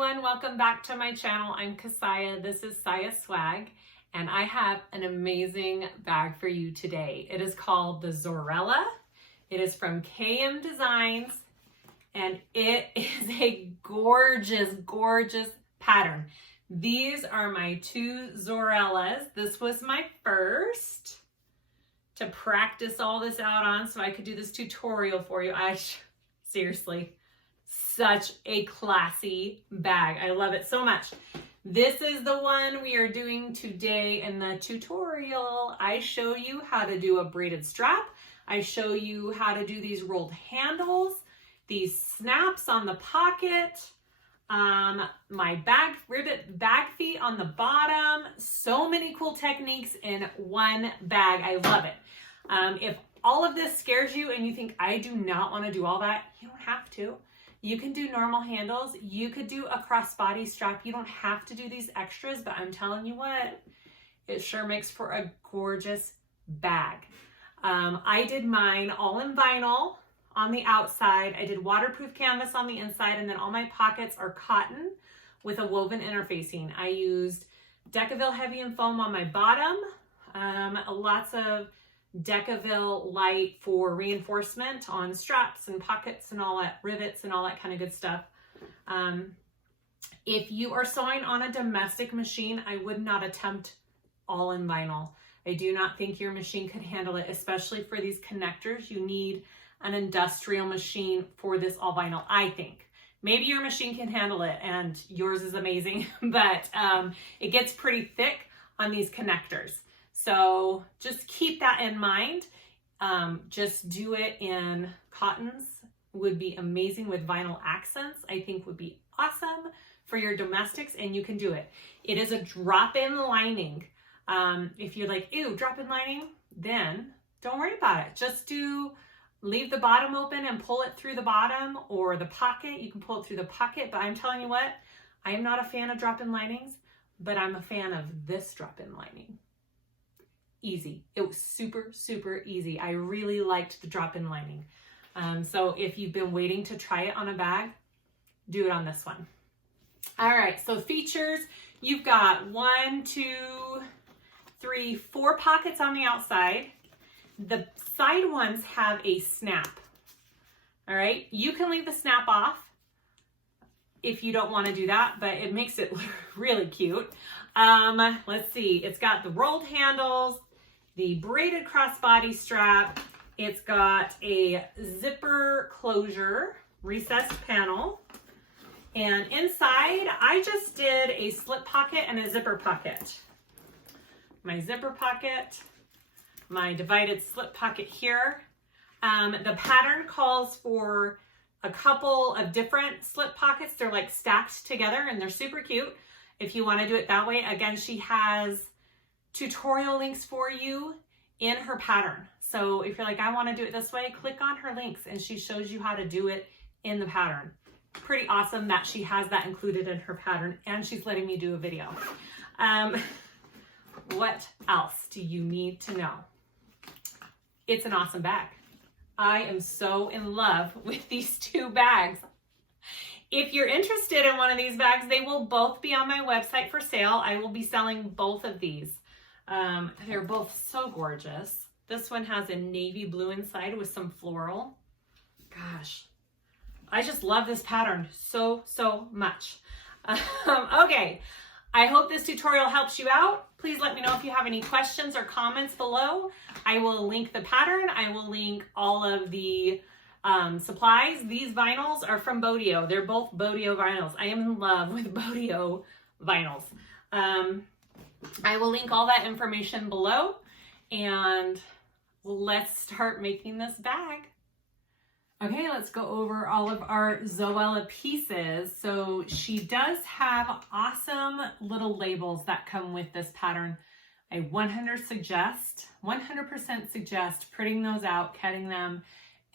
everyone, welcome back to my channel. I'm Kassiah, this is SiahSwag, and I have an amazing bag for you today. It is called the Zoella. It is from KMDesigns, and it is a gorgeous, gorgeous pattern. These are my two Zoellas. This was my first to practice all this out on so I could do this tutorial for you. Seriously, such a classy bag. I love it so much. This is the one we are doing today in the tutorial. I show you how to do a braided strap. I show you how to do these rolled handles, these snaps on the pocket, my rivet bag feet on the bottom. So many cool techniques in one bag. I love it. If all of this scares you and you think I do not want to do all that, you don't have to. You can do normal handles. You could do a crossbody strap. You don't have to do these extras, but I'm telling you what, it sure makes for a gorgeous bag. I did mine all in vinyl on the outside. I did waterproof canvas on the inside, and then all my pockets are cotton with a woven interfacing. I used Decaville heavy and foam on my bottom, lots of Decaville light for reinforcement on straps and pockets and all that, rivets and all that kind of good stuff. If you are sewing on a domestic machine, I would not attempt all in vinyl. I do not think your machine could handle it, especially for these connectors. You need an industrial machine for this all vinyl, I think. Maybe your machine can handle it and yours is amazing, but it gets pretty thick on these connectors. So just keep that in mind. Just do it in cottons would be amazing with vinyl accents. I think would be awesome for your domestics, and you can do it. It is a drop-in lining. If you're like, ew, drop-in lining, then don't worry about it. Just leave the bottom open and pull it through the bottom, or the pocket. You can pull it through the pocket, but I'm telling you what, I am not a fan of drop-in linings, but I'm a fan of this drop-in lining. Easy. It was super, super easy. I really liked the drop-in lining. So if you've been waiting to try it on a bag, do it on this one. All right, so features, you've got 1, 2, 3, 4 pockets on the outside. The side ones have a snap. All right, you can leave the snap off if you don't want to do that, but it makes it really cute. Let's see, it's got the rolled handles, the braided crossbody strap. It's got a zipper closure, recessed panel. And inside, I just did a slip pocket and a zipper pocket. My zipper pocket, my divided slip pocket here. The pattern calls for a couple of different slip pockets. They're like stacked together and they're super cute. If you want to do it that way, again, she has tutorial links for you in her pattern. So if you're like, I want to do it this way, click on her links and she shows you how to do it in the pattern. Pretty awesome that she has that included in her pattern and she's letting me do a video. What else do you need to know? It's an awesome bag. I am so in love with these two bags. If you're interested in one of these bags, they will both be on my website for sale. I will be selling both of these. They're both so gorgeous. This one has a navy blue inside with some floral. Gosh, I just love this pattern so, so much. Okay, I hope this tutorial helps you out. Please let me know if you have any questions or comments below. I will link the pattern. I will link all of the supplies. These vinyls are from Bo Dee-Oh. They're both Bo Dee-Oh vinyls. I am in love with Bo Dee-Oh vinyls. I will link all that information below, and let's start making this bag. Okay, let's go over all of our Zoella pieces. So she does have awesome little labels that come with this pattern. I 100% suggest printing those out, cutting them,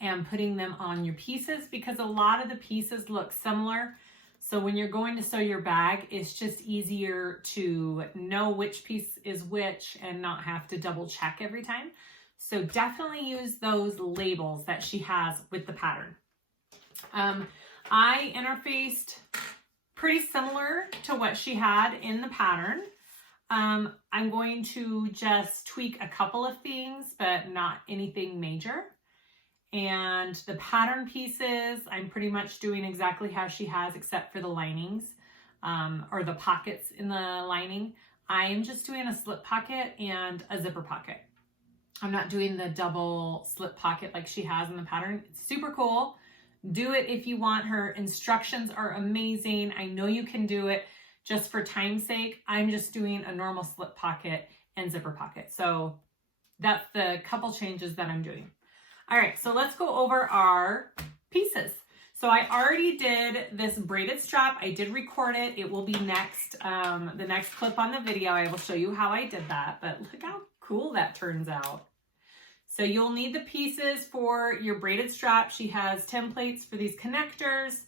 and putting them on your pieces, because a lot of the pieces look similar. So when you're going to sew your bag, it's just easier to know which piece is which and not have to double check every time. So definitely use those labels that she has with the pattern. I interfaced pretty similar to what she had in the pattern. I'm going to just tweak a couple of things, but not anything major. And the pattern pieces, I'm pretty much doing exactly how she has, except for the linings, or the pockets in the lining. I am just doing a slip pocket and a zipper pocket. I'm not doing the double slip pocket like she has in the pattern. It's super cool. Do it if you want. Her instructions are amazing. I know you can do it. Just for time's sake, I'm just doing a normal slip pocket and zipper pocket. So that's the couple changes that I'm doing. All right, so let's go over our pieces. So I already did this braided strap. I did record it. It will be next, the next clip on the video. I will show you how I did that, but look how cool that turns out. So you'll need the pieces for your braided strap. She has templates for these connectors.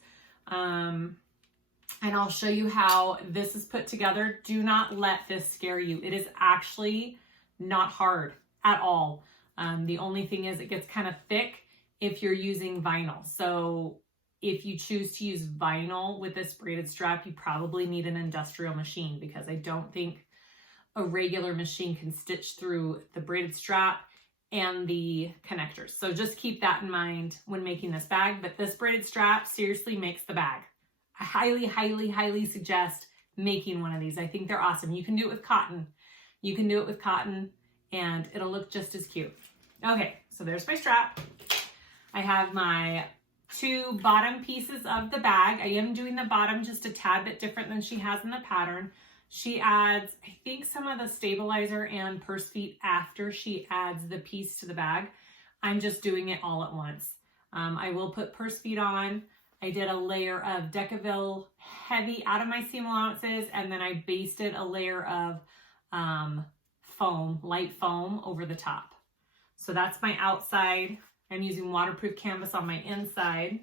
And I'll show you how this is put together. Do not let this scare you. It is actually not hard at all. The only thing is it gets kind of thick if you're using vinyl. So if you choose to use vinyl with this braided strap, you probably need an industrial machine, because I don't think a regular machine can stitch through the braided strap and the connectors. So just keep that in mind when making this bag. But this braided strap seriously makes the bag. I highly, highly, highly suggest making one of these. I think they're awesome. You can do it with cotton. You can do it with cotton and it'll look just as cute. Okay, so there's my strap. I have my two bottom pieces of the bag. I am doing the bottom just a tad bit different than she has in the pattern. She adds, I think, some of the stabilizer and purse feet after she adds the piece to the bag. I'm just doing it all at once. I will put purse feet on. I did a layer of Decaville heavy out of my seam allowances, and then I basted a layer of foam, light foam over the top. So that's my outside. I'm using waterproof canvas on my inside.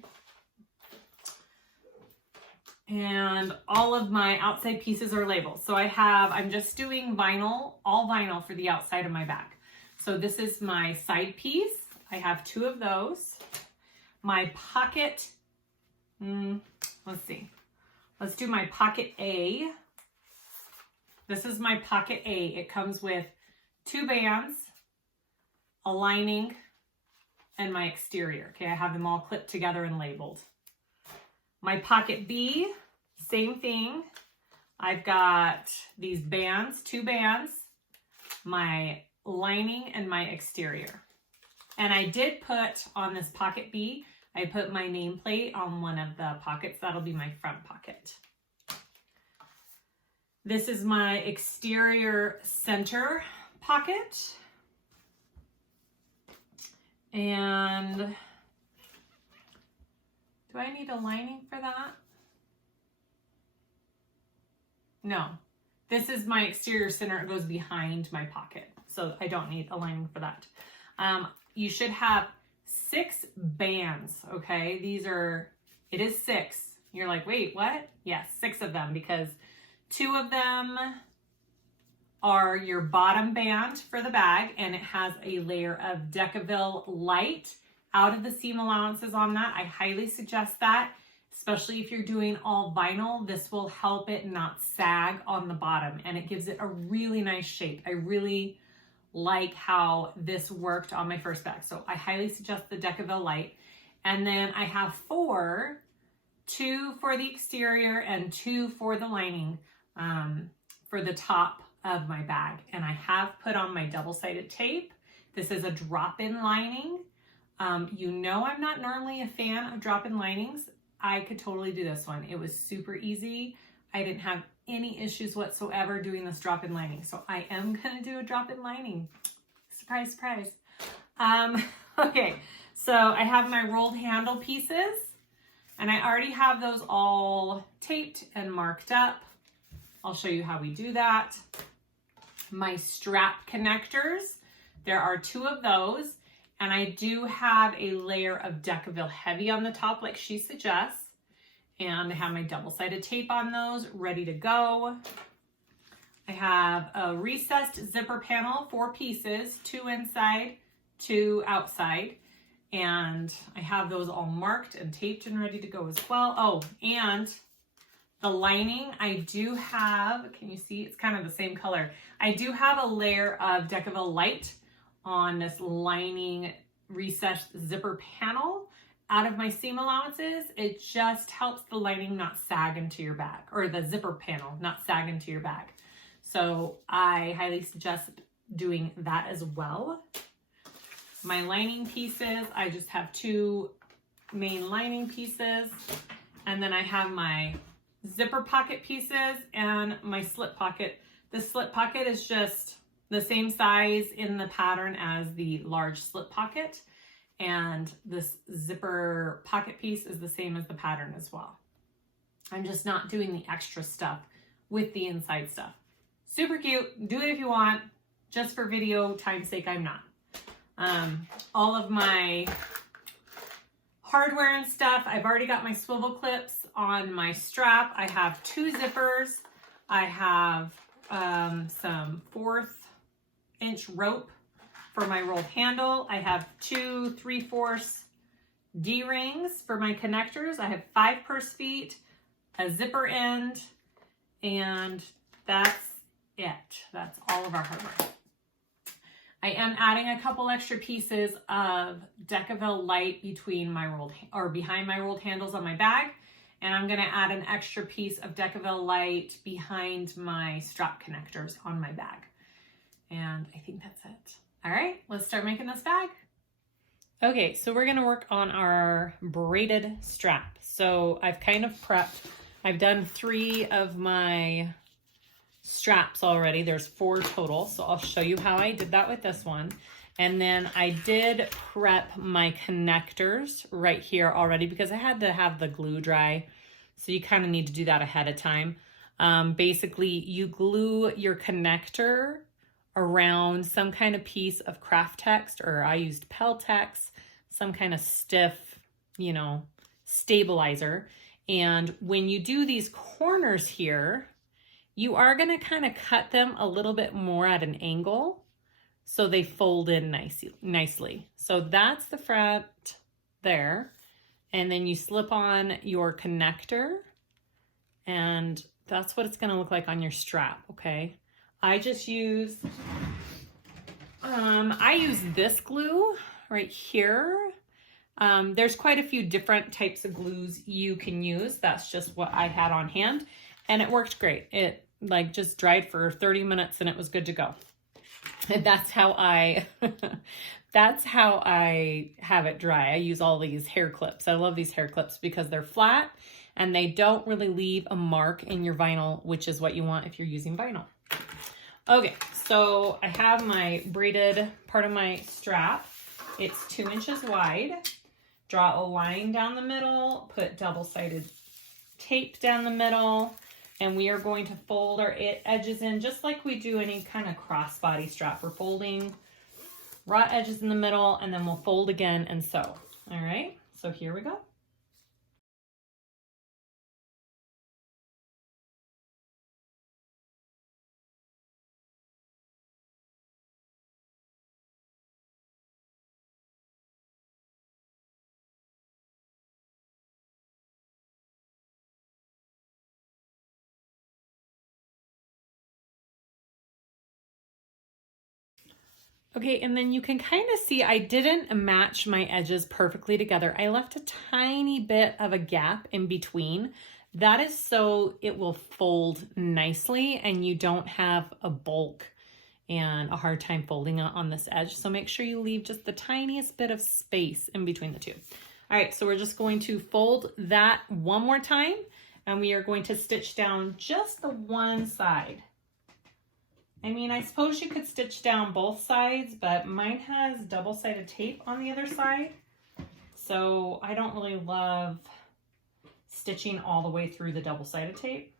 And all of my outside pieces are labeled. So I'm just doing vinyl, all vinyl for the outside of my bag. So this is my side piece. I have two of those. My pocket, let's see. Let's do my pocket A. This is my pocket A. It comes with two bands, a lining, and my exterior. Okay, I have them all clipped together and labeled. My pocket B, same thing. I've got these bands, two bands, my lining, and my exterior. And I did put on this pocket B, I put my nameplate on one of the pockets. That'll be my front pocket. This is my exterior center pocket. And do I need a lining for that? No. This is my exterior center. It goes behind my pocket. So I don't need a lining for that. You should have 6 bands, okay? It is 6. You're like, wait, what? Yes, 6 of them, because 2 of them are your bottom band for the bag, and it has a layer of Decaville light out of the seam allowances on that. I highly suggest that, especially if you're doing all vinyl. This will help it not sag on the bottom, and it gives it a really nice shape. I really like how this worked on my first bag. So I highly suggest the Decaville light. And then I have 4, 2 for the exterior and 2 for the lining for the top of my bag. And I have put on my double-sided tape. This is a drop-in lining. You know I'm not normally a fan of drop-in linings. I could totally do this one. It was super easy. I didn't have any issues whatsoever doing this drop-in lining. So I am gonna do a drop-in lining. Surprise, surprise. Okay, so I have my rolled handle pieces, and I already have those all taped and marked up. I'll show you how we do that. My strap connectors, there are 2 of those, and I do have a layer of Decaville heavy on the top like she suggests. And I have my double-sided tape on those ready to go. I have a recessed zipper panel, 4 pieces, 2 inside, 2 outside. And I have those all marked and taped and ready to go as well. Oh, and The lining, I do have, can you see? It's kind of the same color. I do have a layer of Decaville Light on this lining recessed zipper panel out of my seam allowances. It just helps the lining not sag into your bag, or the zipper panel not sag into your bag. So I highly suggest doing that as well. My lining pieces, I just have 2 main lining pieces, and then I have my zipper pocket pieces and my slip pocket. The slip pocket is just the same size in the pattern as the large slip pocket, and this zipper pocket piece is the same as the pattern as well. I'm just not doing the extra stuff with the inside stuff. Super cute. Do it if you want. Just for video time's sake, I'm not. All of my hardware and stuff, I've already got my swivel clips on my strap. I have 2 zippers. I have some 1/4 inch rope for my rolled handle. I have 2 3/4 D-rings for my connectors. I have 5 purse feet, a zipper end, and that's it. That's all of our hardware. I am adding a couple extra pieces of Decaville Light between my behind my rolled handles on my bag. And I'm gonna add an extra piece of Decaville Light behind my strap connectors on my bag. And I think that's it. All right, let's start making this bag. Okay, so we're gonna work on our braided strap. So I've kind of prepped, I've done 3 of my straps already. There's 4 total, so I'll show you how I did that with this one. And then I did prep my connectors right here already because I had to have the glue dry. So you kind of need to do that ahead of time. Basically, you glue your connector around some kind of piece of craft text, or I used Peltex, some kind of stiff, stabilizer. And when you do these corners here, you are going to kind of cut them a little bit more at an angle so they fold in nicely. So that's the front there. And then you slip on your connector, and that's what it's going to look like on your strap, okay? I just use, I use this glue right here. There's quite a few different types of glues you can use. That's just what I had on hand, and it worked great. It just dried for 30 minutes and it was good to go. And that's how I have it dry. I use all these hair clips. I love these hair clips because they're flat and they don't really leave a mark in your vinyl, which is what you want if you're using vinyl. Okay, so I have my braided part of my strap. It's 2 inches wide. Draw a line down the middle, put double-sided tape down the middle, and we are going to fold our edges in just like we do any kind of crossbody strap. We're folding raw edges in the middle, and then we'll fold again and sew. All right, so here we go. Okay, and then you can kind of see I didn't match my edges perfectly together. I left a tiny bit of a gap in between. That is so it will fold nicely and you don't have a bulk and a hard time folding on this edge. So make sure you leave just the tiniest bit of space in between the two. All right, so we're just going to fold that one more time, and we are going to stitch down just the one side. I mean, I suppose you could stitch down both sides, but mine has double-sided tape on the other side. So I don't really love stitching all the way through the double-sided tape.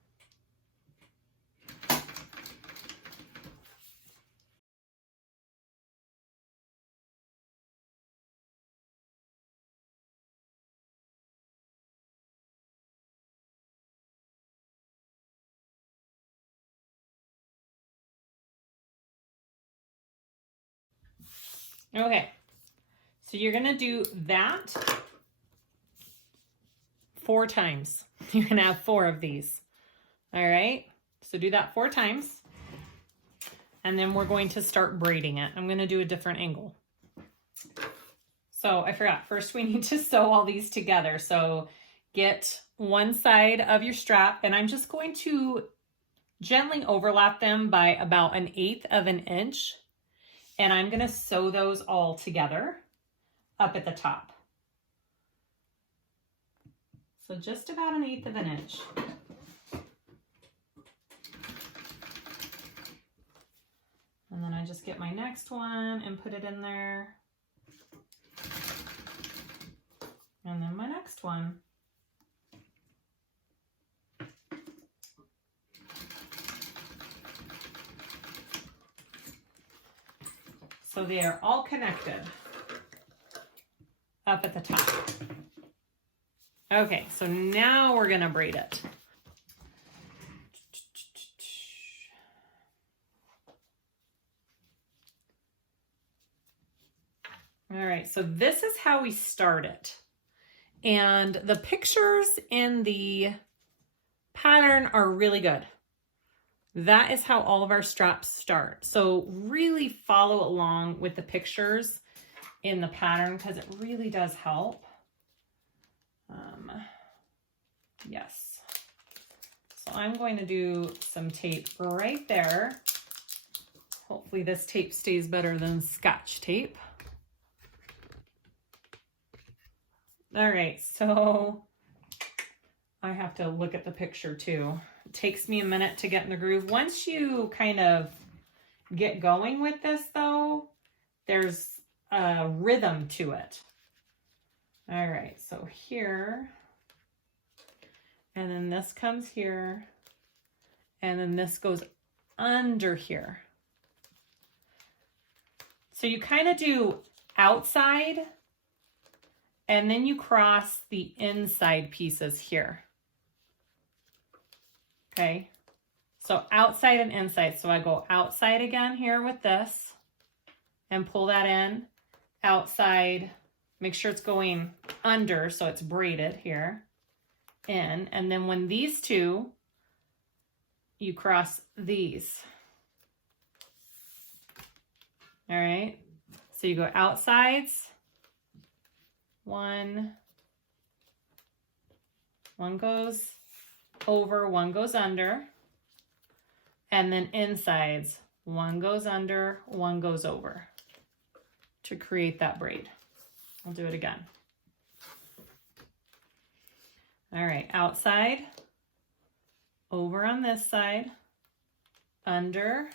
Okay, so you're gonna do that 4 times. You're gonna have 4 of these. All right, so do that 4 times. And then we're going to start braiding it. I'm going to do a different angle. So I forgot, first we need to sew all these together. So get one side of your strap, and I'm just going to gently overlap them by about 1/8 of an inch. And I'm going to sew those all together up at the top. So just about 1/8 of an inch. And then I just get my next one and put it in there. And then my next one. So they are all connected up at the top. Okay, so now we're gonna braid it. All right, so this is how we start it. And the pictures in the pattern are really good. That is how all of our straps start. So really follow along with the pictures in the pattern because it really does help. Yes. So I'm going to do some tape right there. Hopefully this tape stays better than Scotch tape. All right, so I have to look at the picture too. It takes me a minute to get in the groove. Once you kind of get going with this though, there's a rhythm to it. All right, so here, and then this comes here, and then this goes under here. So you kind of do outside, and then you cross the inside pieces here. Okay, so outside and inside. So I go outside again here with this and pull that in, outside, make sure it's going under so it's braided here, in, and then when these two, you cross these. All right, so you go outsides, one goes over, one goes under, and then insides, one goes under, one goes over to create that braid. I'll do it again. All right, outside, over on this side, under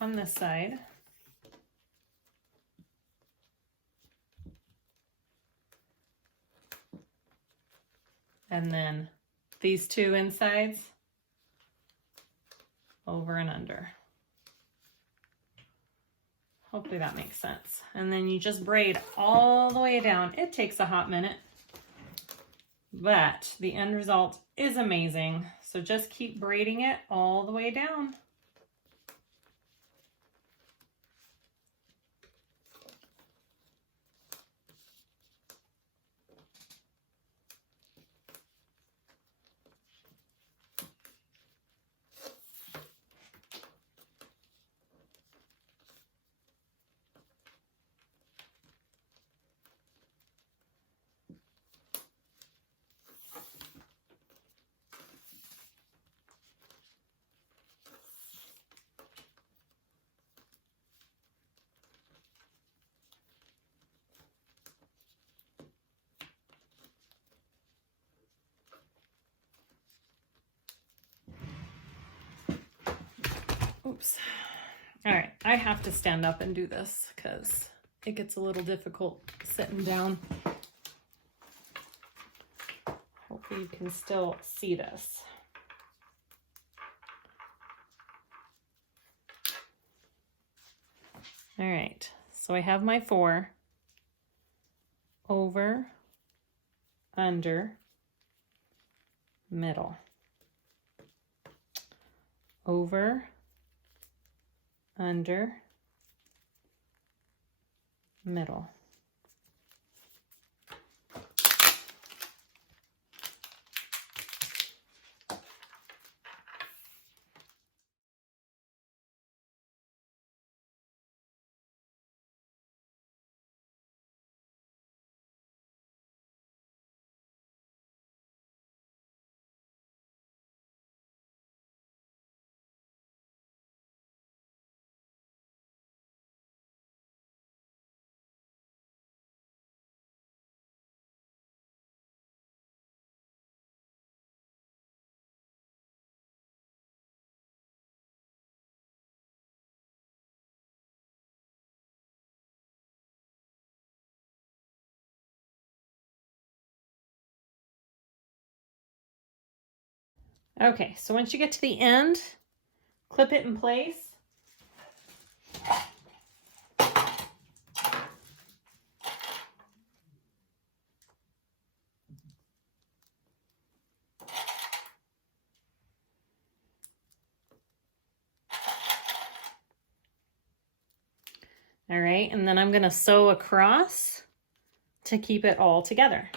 on this side, and then these two insides, over and under. Hopefully that makes sense. And then you just braid all the way down. It takes a hot minute, but the end result is amazing. So just keep braiding it all the way down. Oops. All right, I have to stand up and do this because it gets a little difficult sitting down. Hopefully you can still see this. All right, so I have my 4, over, under, middle, over, under, middle. Okay, so once you get to the end, clip it in place. All right, and then I'm gonna sew across to keep it all together.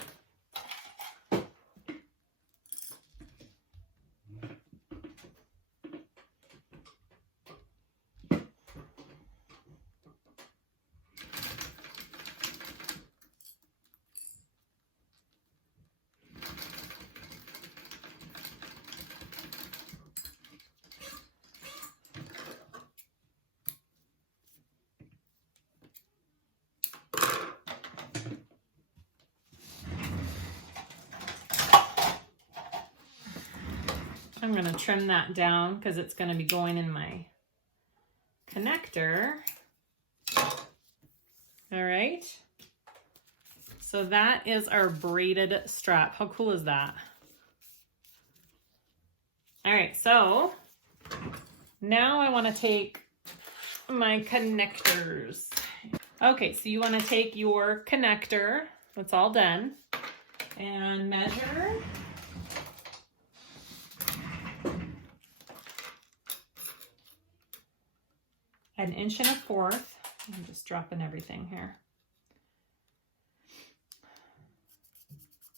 I'm going to trim that down because it's going to be going in my connector. All right. So that is our braided strap. How cool is that? All right, so now I want to take my connectors. Okay, so you want to take your connector, that's all done, and measure. An 1 1/4 inches. I'm just dropping everything here.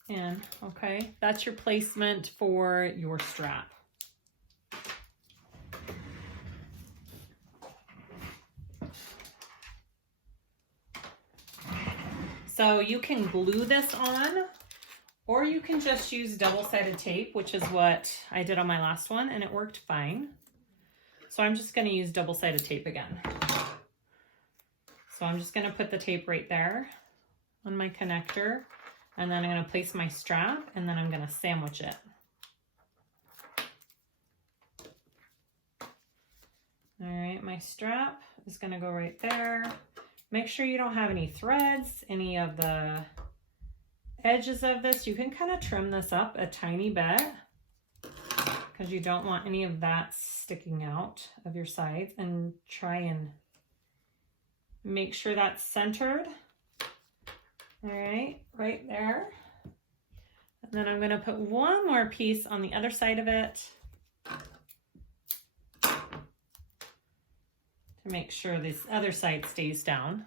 And okay, that's your placement for your strap. So you can glue this on, or you can just use double-sided tape, which is what I did on my last one, and it worked fine. So I'm just going to use double-sided tape again. So I'm just going to put the tape right there on my connector, and then I'm going to place my strap, and then I'm going to sandwich it. All right, my strap is going to go right there. Make sure you don't have any threads, any of the edges of this. You can kind of trim this up a tiny bit because you don't want any of that sticking out of your sides, and try and make sure that's centered. All right, right there. And then I'm going to put one more piece on the other side of it to make sure this other side stays down.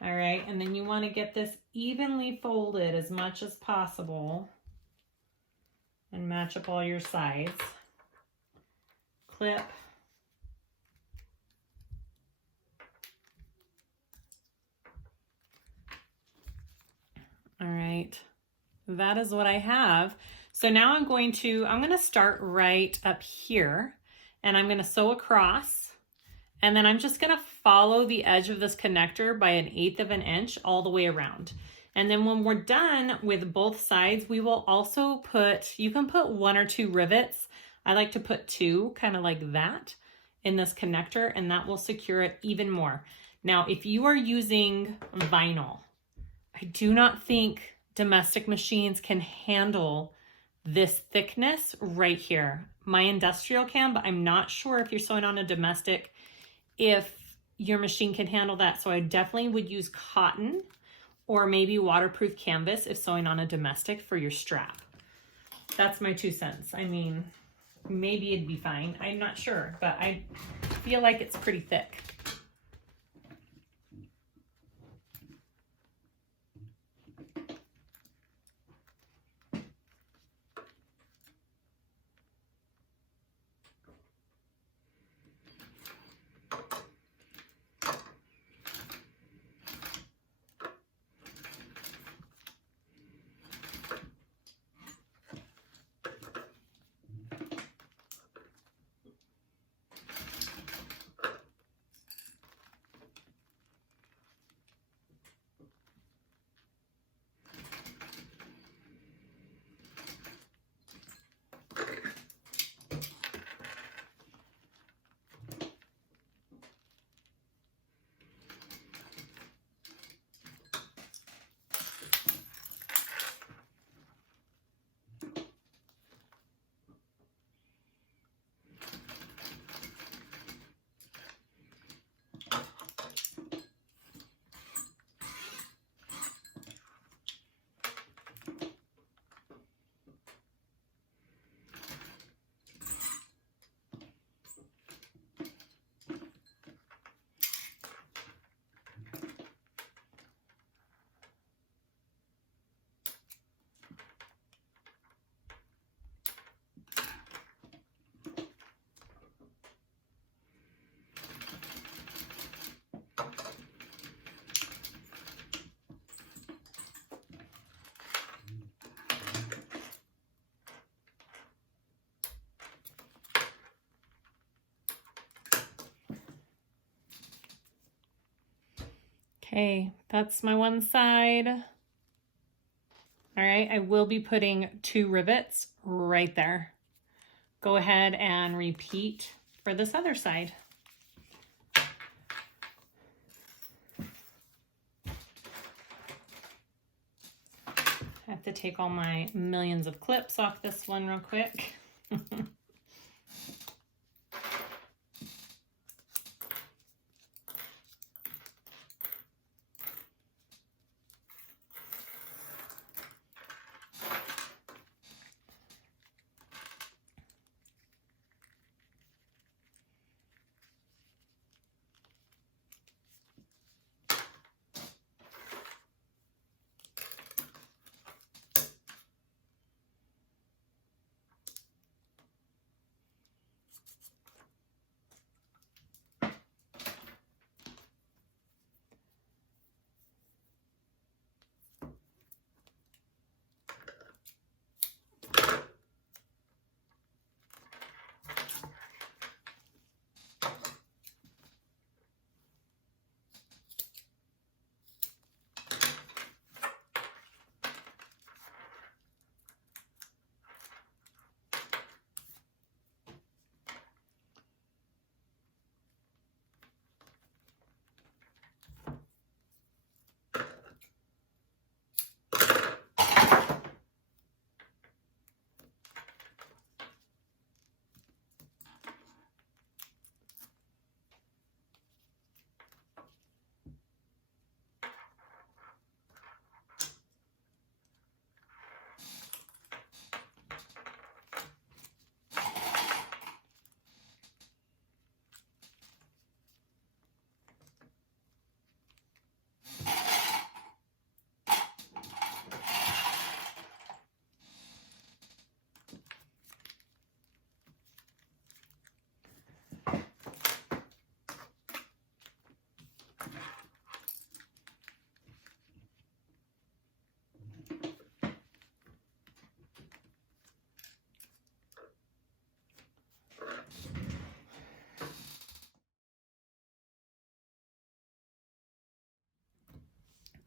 All right, and then you want to get this evenly folded as much as possible and match up all your sides. Clip. All right, that is what I have. So now I'm going to start right up here, and I'm going to sew across, and then I'm just going to follow the edge of this connector by 1/8 inch all the way around. And then when we're done with both sides, we will also you can put 1 or 2 rivets. I like to put 2, kind of like that, in this connector, and that will secure it even more. Now, if you are using vinyl, I do not think domestic machines can handle this thickness right here. My industrial can, but I'm not sure if you're sewing on a domestic, if your machine can handle that. So I definitely would use cotton or maybe waterproof canvas if sewing on a domestic for your strap. That's my 2 cents. I mean, maybe it'd be fine. I'm not sure, but I feel like it's pretty thick. Okay, that's my one side. All right, I will be putting 2 rivets right there. Go ahead and repeat for this other side. I have to take all my millions of clips off this one real quick.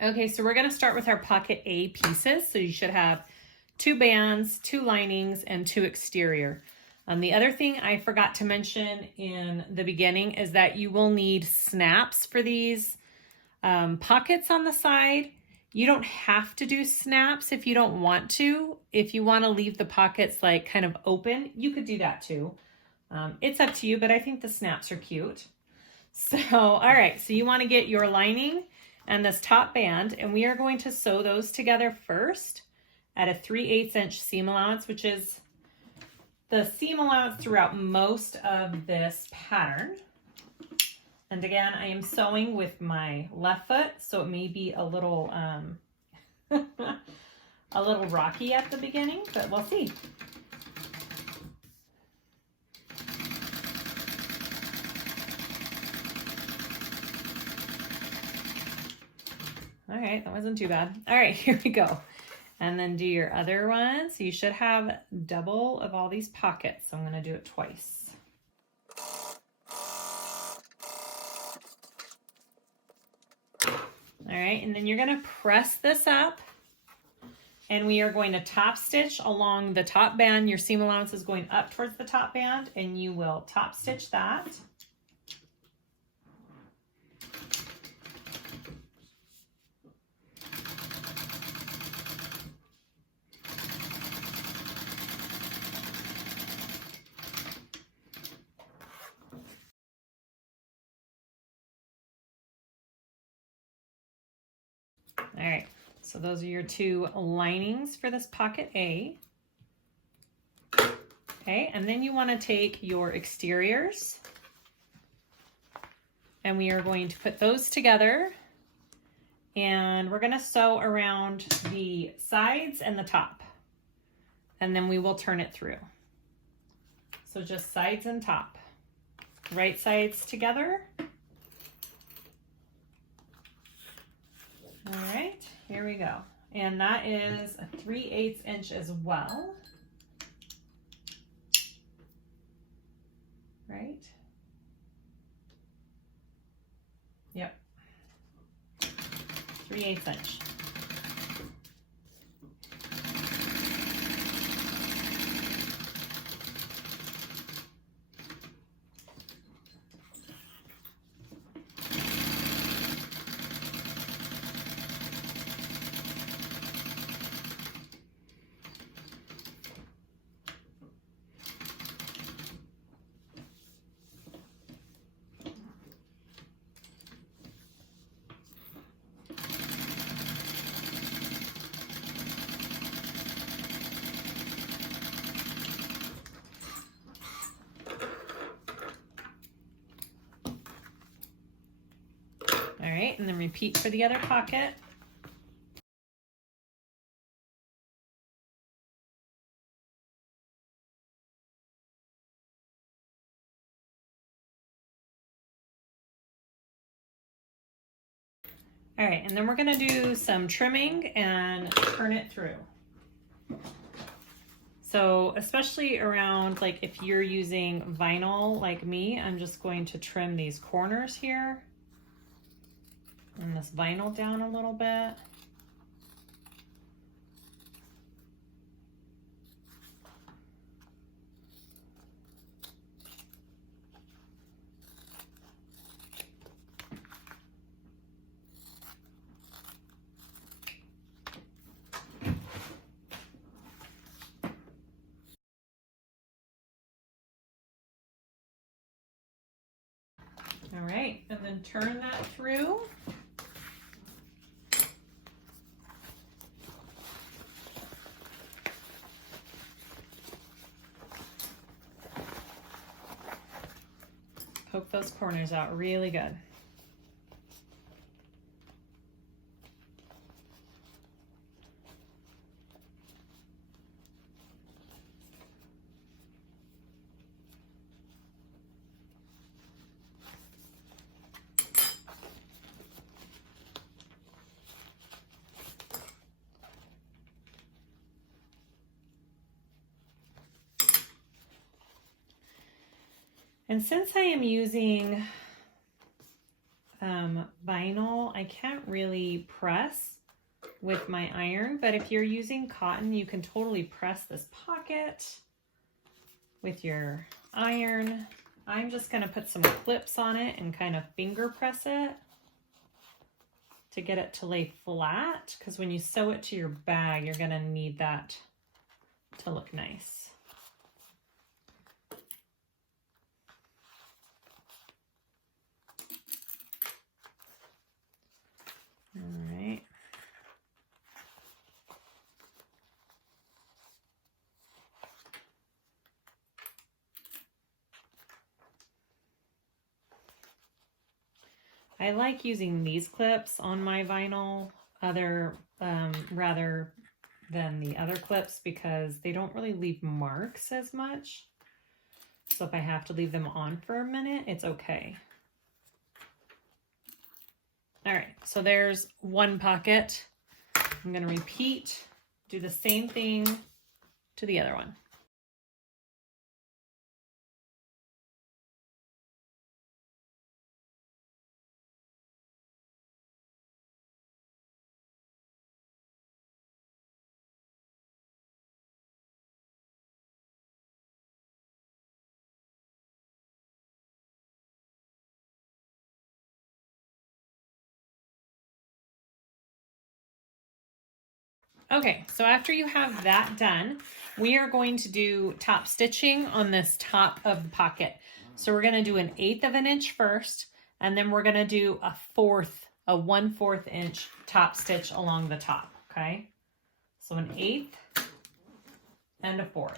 Okay, so we're gonna start with our pocket A pieces. So you should have 2 bands, 2 linings, and 2 exterior. The other thing I forgot to mention in the beginning is that you will need snaps for these pockets on the side. You don't have to do snaps if you don't want to. If you want to leave the pockets like kind of open, you could do that too. It's up to you, but I think the snaps are cute. So, all right, so you want to get your lining and this top band, and we are going to sew those together first at a 3/8 inch seam allowance, which is the seam allowance throughout most of this pattern. And again, I am sewing with my left foot, so it may be a little a little rocky at the beginning, but we'll see. All right, that wasn't too bad. All right, here we go. And then do your other one. So you should have double of all these pockets. So I'm gonna do it twice. All right, and then you're gonna press this up, and we are going to top stitch along the top band. Your seam allowance is going up towards the top band, and you will top stitch that. All right, so those are your 2 linings for this pocket A. Okay, and then you want to take your exteriors, and we are going to put those together, and we're going to sew around the sides and the top, and then we will turn it through. So just sides and top, right sides together. All right, here we go. And that is a 3/8 inch as well. Right? Yep. 3/8 inch. All right, and then repeat for the other pocket. All right, and then we're gonna do some trimming and turn it through. So especially around, like if you're using vinyl like me, I'm just going to trim these corners here and this vinyl down a little bit. All right, and then turn that through. Poke those corners out really good. And since I am using vinyl, I can't really press with my iron, but if you're using cotton, you can totally press this pocket with your iron. I'm just gonna put some clips on it and kind of finger press it to get it to lay flat, because when you sew it to your bag, you're gonna need that to look nice. All right. I like using these clips on my vinyl rather than the other clips because they don't really leave marks as much. So if I have to leave them on for a minute, it's okay. All right, so there's one pocket. I'm gonna repeat, do the same thing to the other one. Okay, so after you have that done, we are going to do top stitching on this top of the pocket. So we're gonna do 1/8 inch first, and then we're gonna do a 1/4 inch top stitch along the top, okay? So 1/8 and a 1/4.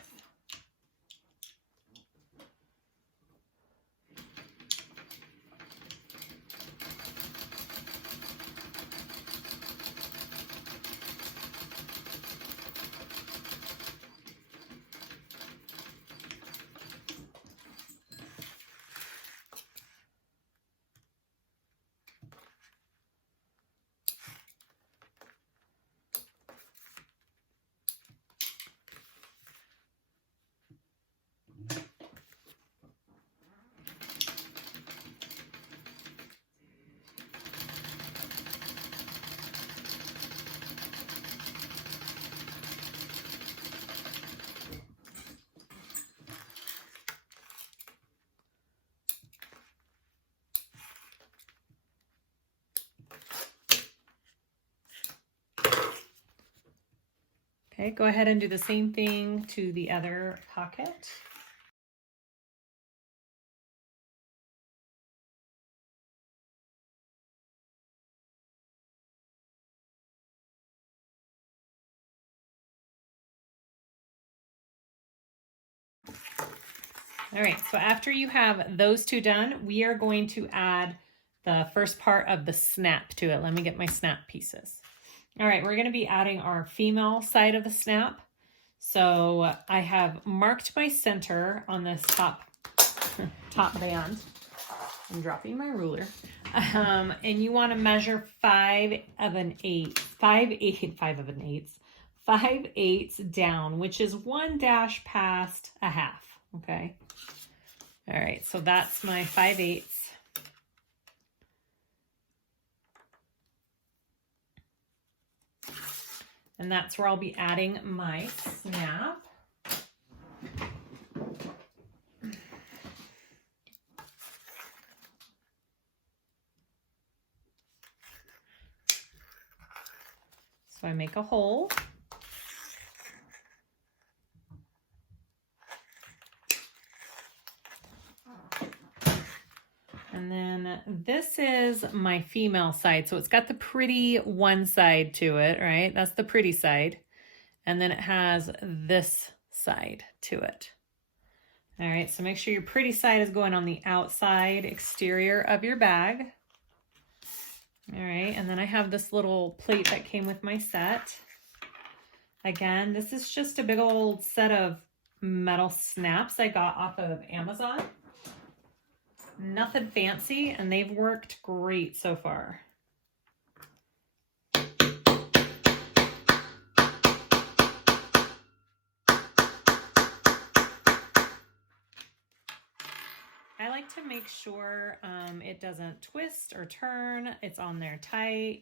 Okay, go ahead and do the same thing to the other pocket. All right, so after you have those two done, we are going to add the first part of the snap to it. Let me get my snap pieces. All right, we're going to be adding our female side of the snap. So I have marked my center on this top band. I'm dropping my ruler. And you want to measure 5/8 down, which is 1 dash past a half. Okay. All right, so that's my 5/8. And that's where I'll be adding my snap. So I make a hole. And then this is my female side. So it's got the pretty one side to it, right? That's the pretty side. And then it has this side to it. All right, so make sure your pretty side is going on the outside exterior of your bag. All right, and then I have this little plate that came with my set. Again, this is just a big old set of metal snaps I got off of Amazon. Nothing fancy, and they've worked great so far. I like to make sure it doesn't twist or turn. It's on there tight.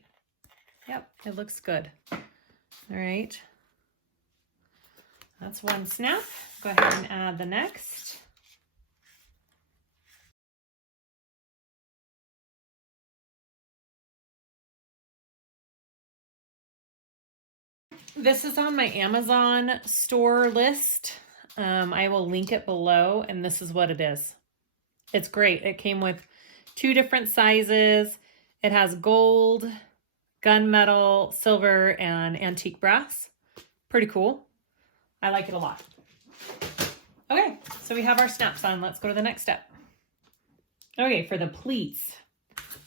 Yep, it looks good. All right. That's one snap. Go ahead and add the next. This is on my Amazon store list. I will link it below, and this is what it is. It's great. It came with 2 different sizes. It has gold, gunmetal, silver, and antique brass. Pretty cool. I like it a lot. Okay, so we have our snaps on. Let's go to the next step. Okay, for the pleats,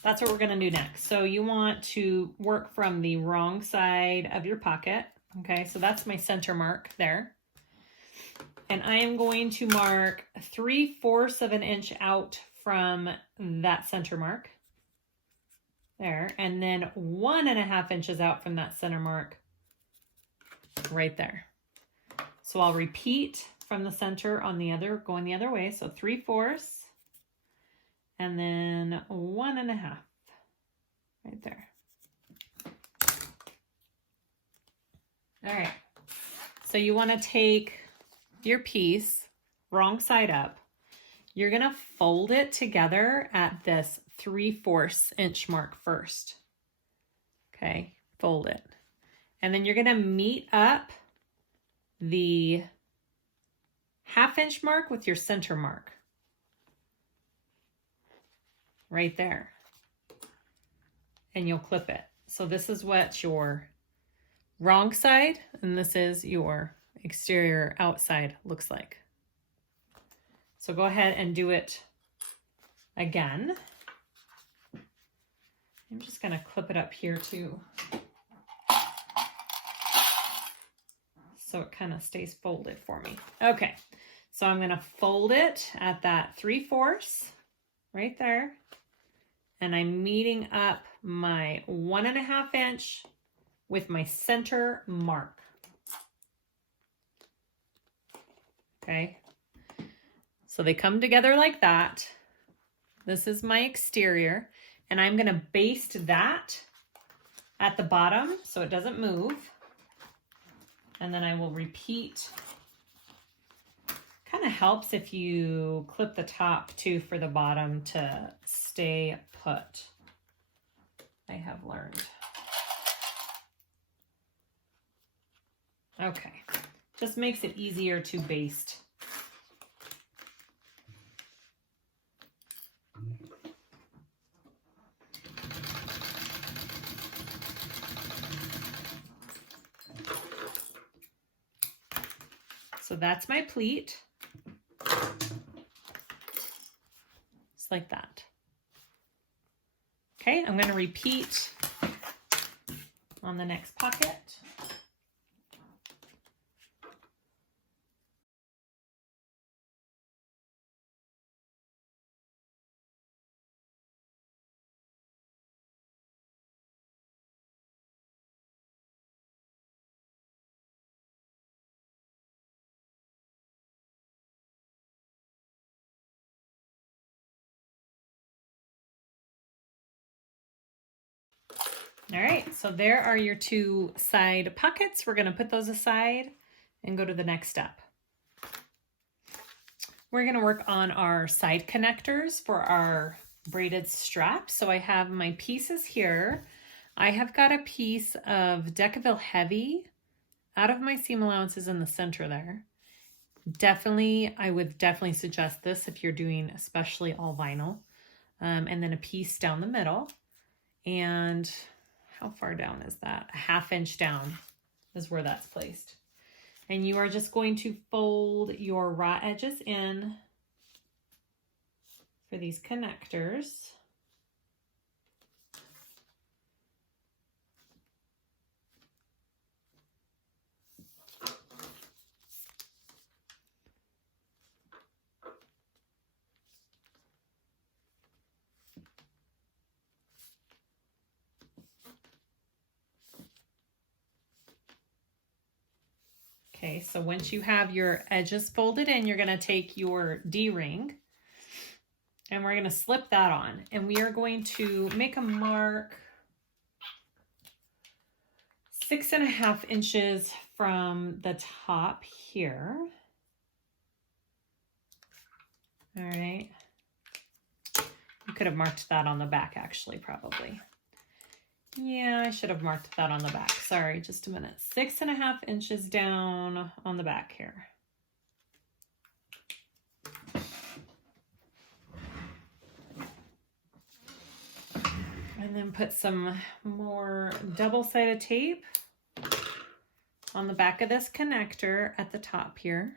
that's what we're going to do next. So you want to work from the wrong side of your pocket. Okay, so that's my center mark there. And I am going to mark 3/4 of an inch out from that center mark. There. And then 1.5 inches out from that center mark right there. So I'll repeat from the center on the other, going the other way. So 3/4 and then 1.5 right there. All right. So you want to take your piece wrong side up. You're going to fold it together at this 3/4 inch mark first. Okay, fold it. And then you're going to meet up the 1/2 inch mark with your center mark. Right there. And you'll clip it. So this is what your wrong side, and this is your exterior outside looks like. So go ahead and do it again. I'm just going to clip it up here too, so it kind of stays folded for me. Okay, so I'm going to fold it at that 3/4 right there, and I'm meeting up my 1.5 inch with my center mark. Okay, so they come together like that. This is my exterior, and I'm going to baste that at the bottom so it doesn't move. And then I will repeat. Kind of helps if you clip the top too for the bottom to stay put, I have learned. Okay, just makes it easier to baste. So that's my pleat. Just like that. Okay, I'm going to repeat on the next pocket. All right, so there are your two side pockets. We're going to put those aside and go to the next step. We're going to work on our side connectors for our braided strap. So I have my pieces here. I have got a piece of Decaville Heavy out of my seam allowances in the center there. I would definitely suggest this if you're doing especially all vinyl. And then a piece down the middle. And how far down is that? A 1/2 inch down is where that's placed. And you are just going to fold your raw edges in for these connectors. Okay, so once you have your edges folded in, you're going to take your D-ring and we're going to slip that on. And we are going to make a mark 6.5 inches from the top here. All right. You could have marked that on the back actually, probably. Yeah, I should have marked that on the back. Sorry, just a minute. 6.5 inches down on the back here. And then put some more double-sided tape on the back of this connector at the top here.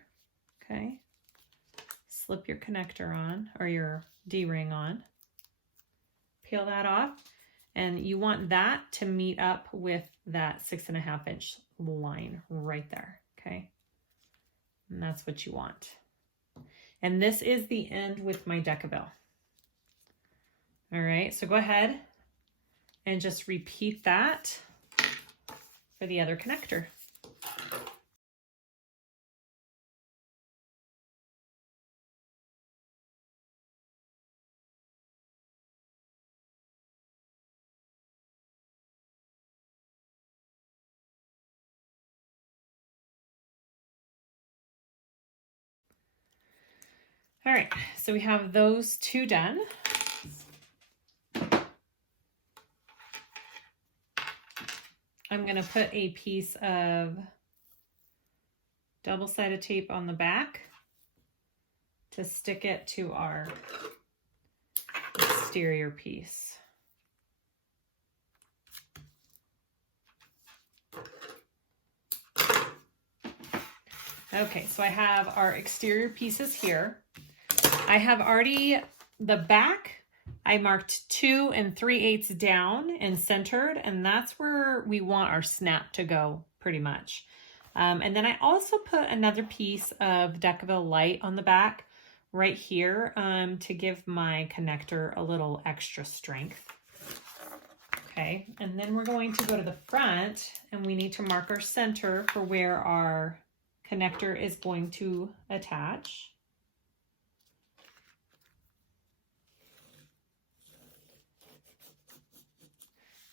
Okay. Slip your connector on, or your D-ring on. Peel that off. And you want that to meet up with that 6.5 inch line right there, okay? And that's what you want. And this is the end with my Decaville. All right, so go ahead and just repeat that for the other connector. All right, so we have those two done. I'm going to put a piece of double-sided tape on the back to stick it to our exterior piece. Okay, so I have our exterior pieces here. I have already, the back, I marked 2 3/8 down and centered, and that's where we want our snap to go pretty much. And then I also put another piece of Decaville Light on the back right here to give my connector a little extra strength. Okay, and then we're going to go to the front and we need to mark our center for where our connector is going to attach.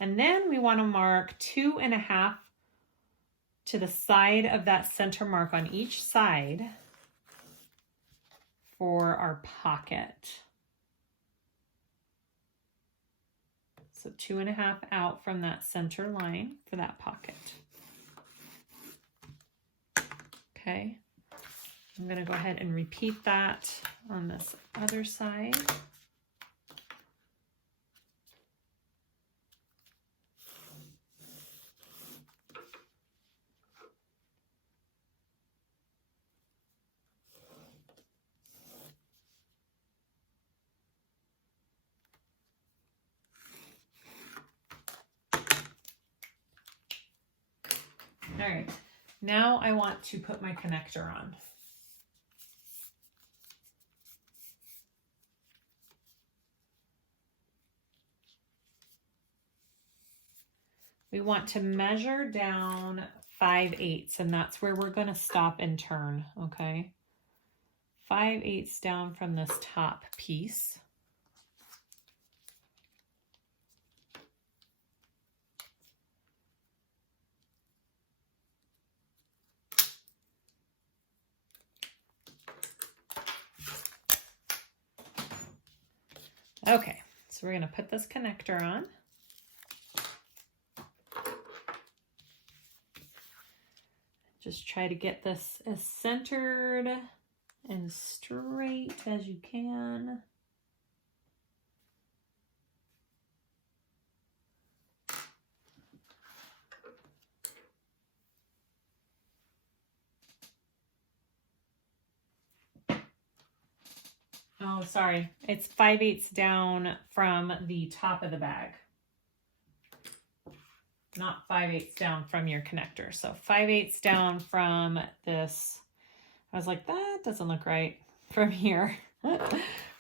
And then we want to mark 2.5 to the side of that center mark on each side for our pocket. So 2.5 out from that center line for that pocket. Okay. I'm going to go ahead and repeat that on this other side. All right, now I want to put my connector on. We want to measure down 5/8, and that's where we're going to stop and turn, okay? 5/8 down from this top piece. Okay, so we're going to put this connector on. Just try to get this as centered and straight as you can. Oh, sorry. It's 5/8 down from the top of the bag. Not 5/8 down from your connector. So 5/8 down from this. I was like, that doesn't look right from here.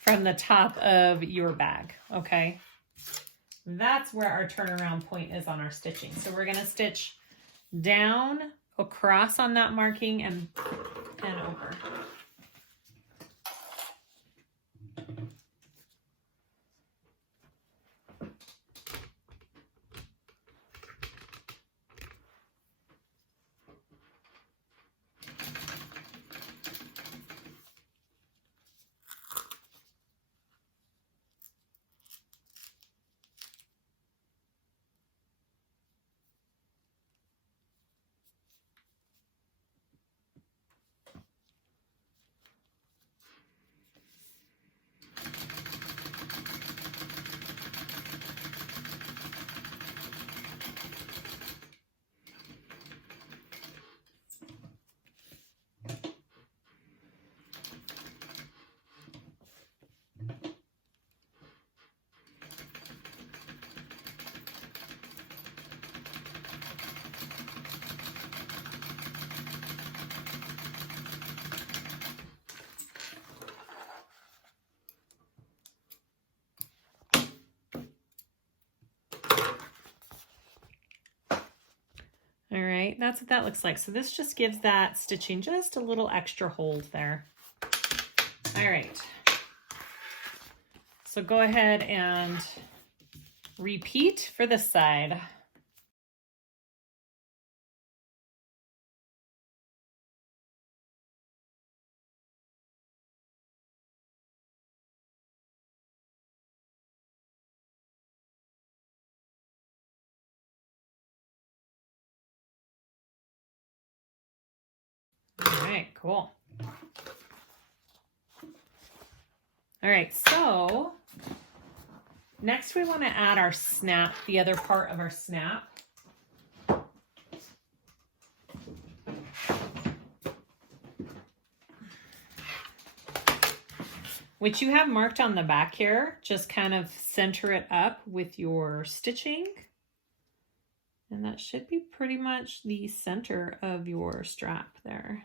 From the top of your bag, okay? That's where our turnaround point is on our stitching. So we're gonna stitch down, across on that marking, and over. All right, that's what that looks like. So this just gives that stitching just a little extra hold there. All right. So go ahead and repeat for this side. All right, cool. All right, so next we want to add our snap, the other part of our snap. Which you have marked on the back here. Just kind of center it up with your stitching. And that should be pretty much the center of your strap there.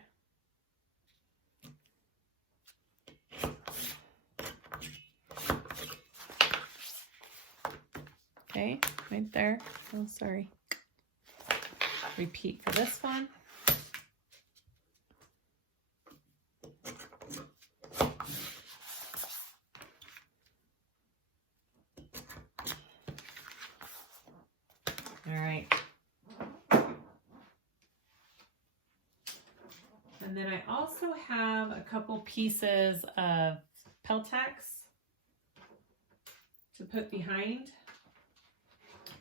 Okay, right there. Oh, sorry. Repeat for this one. All right. And then I also have a couple pieces of Peltex to put behind.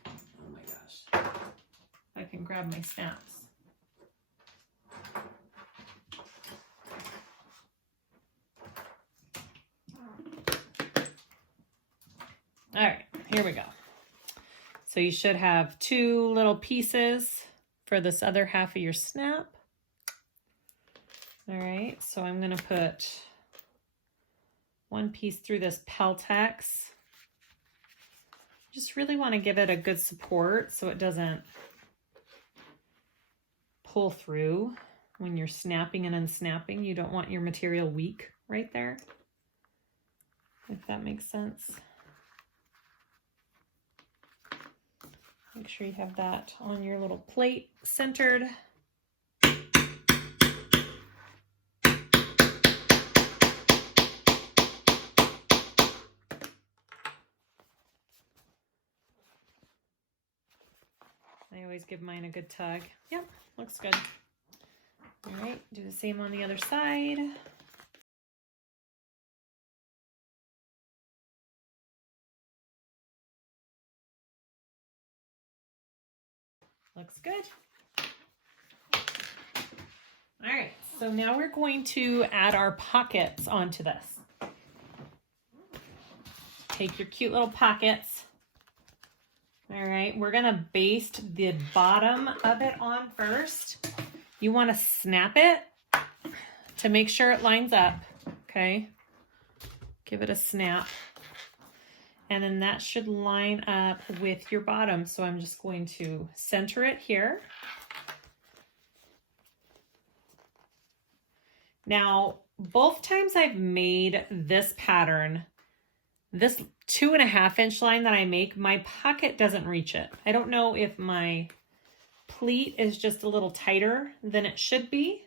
Oh my gosh. I can grab my snaps. All right, here we go. So you should have 2 little pieces for this other half of your snap. All right, so I'm gonna put 1 piece through this Peltex. Just really want to give it a good support so it doesn't pull through when you're snapping and unsnapping. You don't want your material weak right there, if that makes sense. Make sure you have that on your little plate centered. I always give mine a good tug. Yep, looks good. All right, do the same on the other side. Looks good. All right, so now we're going to add our pockets onto this. Take your cute little pockets. All right, we're gonna baste the bottom of it on first. You wanna snap it to make sure it lines up, okay? Give it a snap. And then that should line up with your bottom. So I'm just going to center it here. Now, both times I've made this pattern, this 2.5 inch line that I make, my pocket doesn't reach it. I don't know if my pleat is just a little tighter than it should be,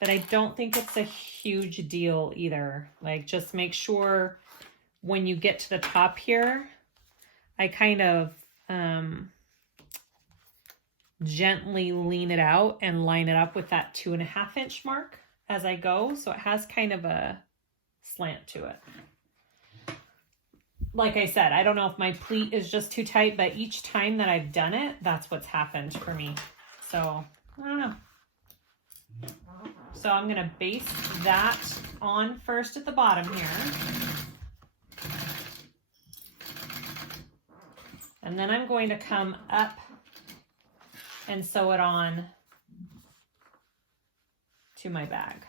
but I don't think it's a huge deal either. Like, just make sure when you get to the top here, I kind of gently lean it out and line it up with that 2.5 inch mark as I go. So it has kind of a slant to it. Like I said, I don't know if my pleat is just too tight, but each time that I've done it, that's what's happened for me. So I don't know. So I'm gonna baste that on first at the bottom here. And then I'm going to come up and sew it on to my bag.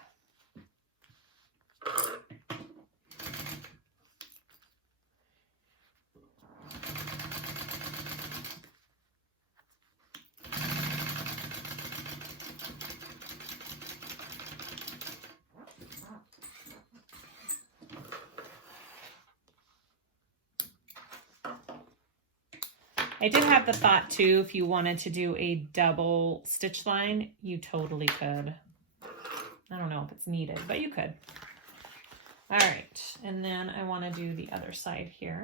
I did have the thought too, if you wanted to do a double stitch line, you totally could. I don't know if it's needed, but you could. All right, and then I want to do the other side here.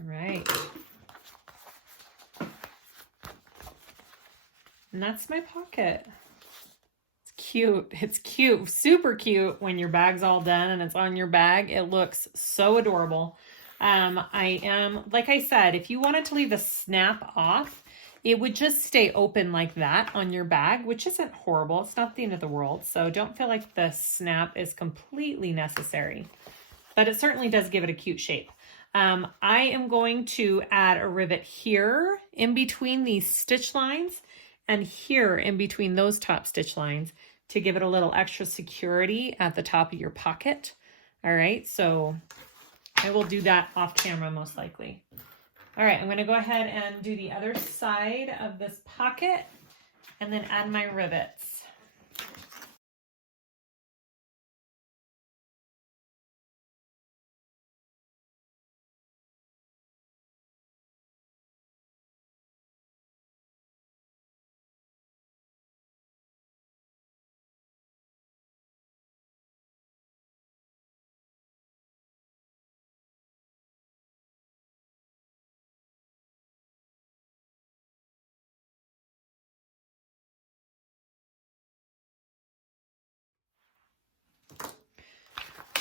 All right. And that's my pocket. It's cute. It's cute. Super cute when your bag's all done and it's on your bag. It looks so adorable. I am, like I said, if you wanted to leave the snap off, it would just stay open like that on your bag, which isn't horrible. It's not the end of the world. So don't feel like the snap is completely necessary, but it certainly does give it a cute shape. I am going to add a rivet here in between these stitch lines and here in between those top stitch lines to give it a little extra security at the top of your pocket. All right, so I will do that off camera most likely. All right, I'm gonna go ahead and do the other side of this pocket and then add my rivets.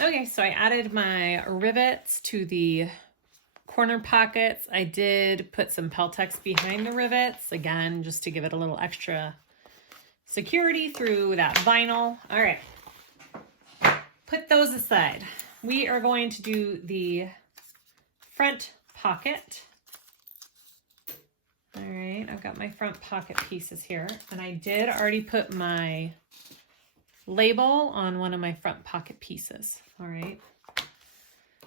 Okay, so I added my rivets to the corner pockets. I did put some Peltex behind the rivets, again, just to give it a little extra security through that vinyl. All right, put those aside. We are going to do the front pocket. All right, I've got my front pocket pieces here, and I did already put my label on one of my front pocket pieces. All right,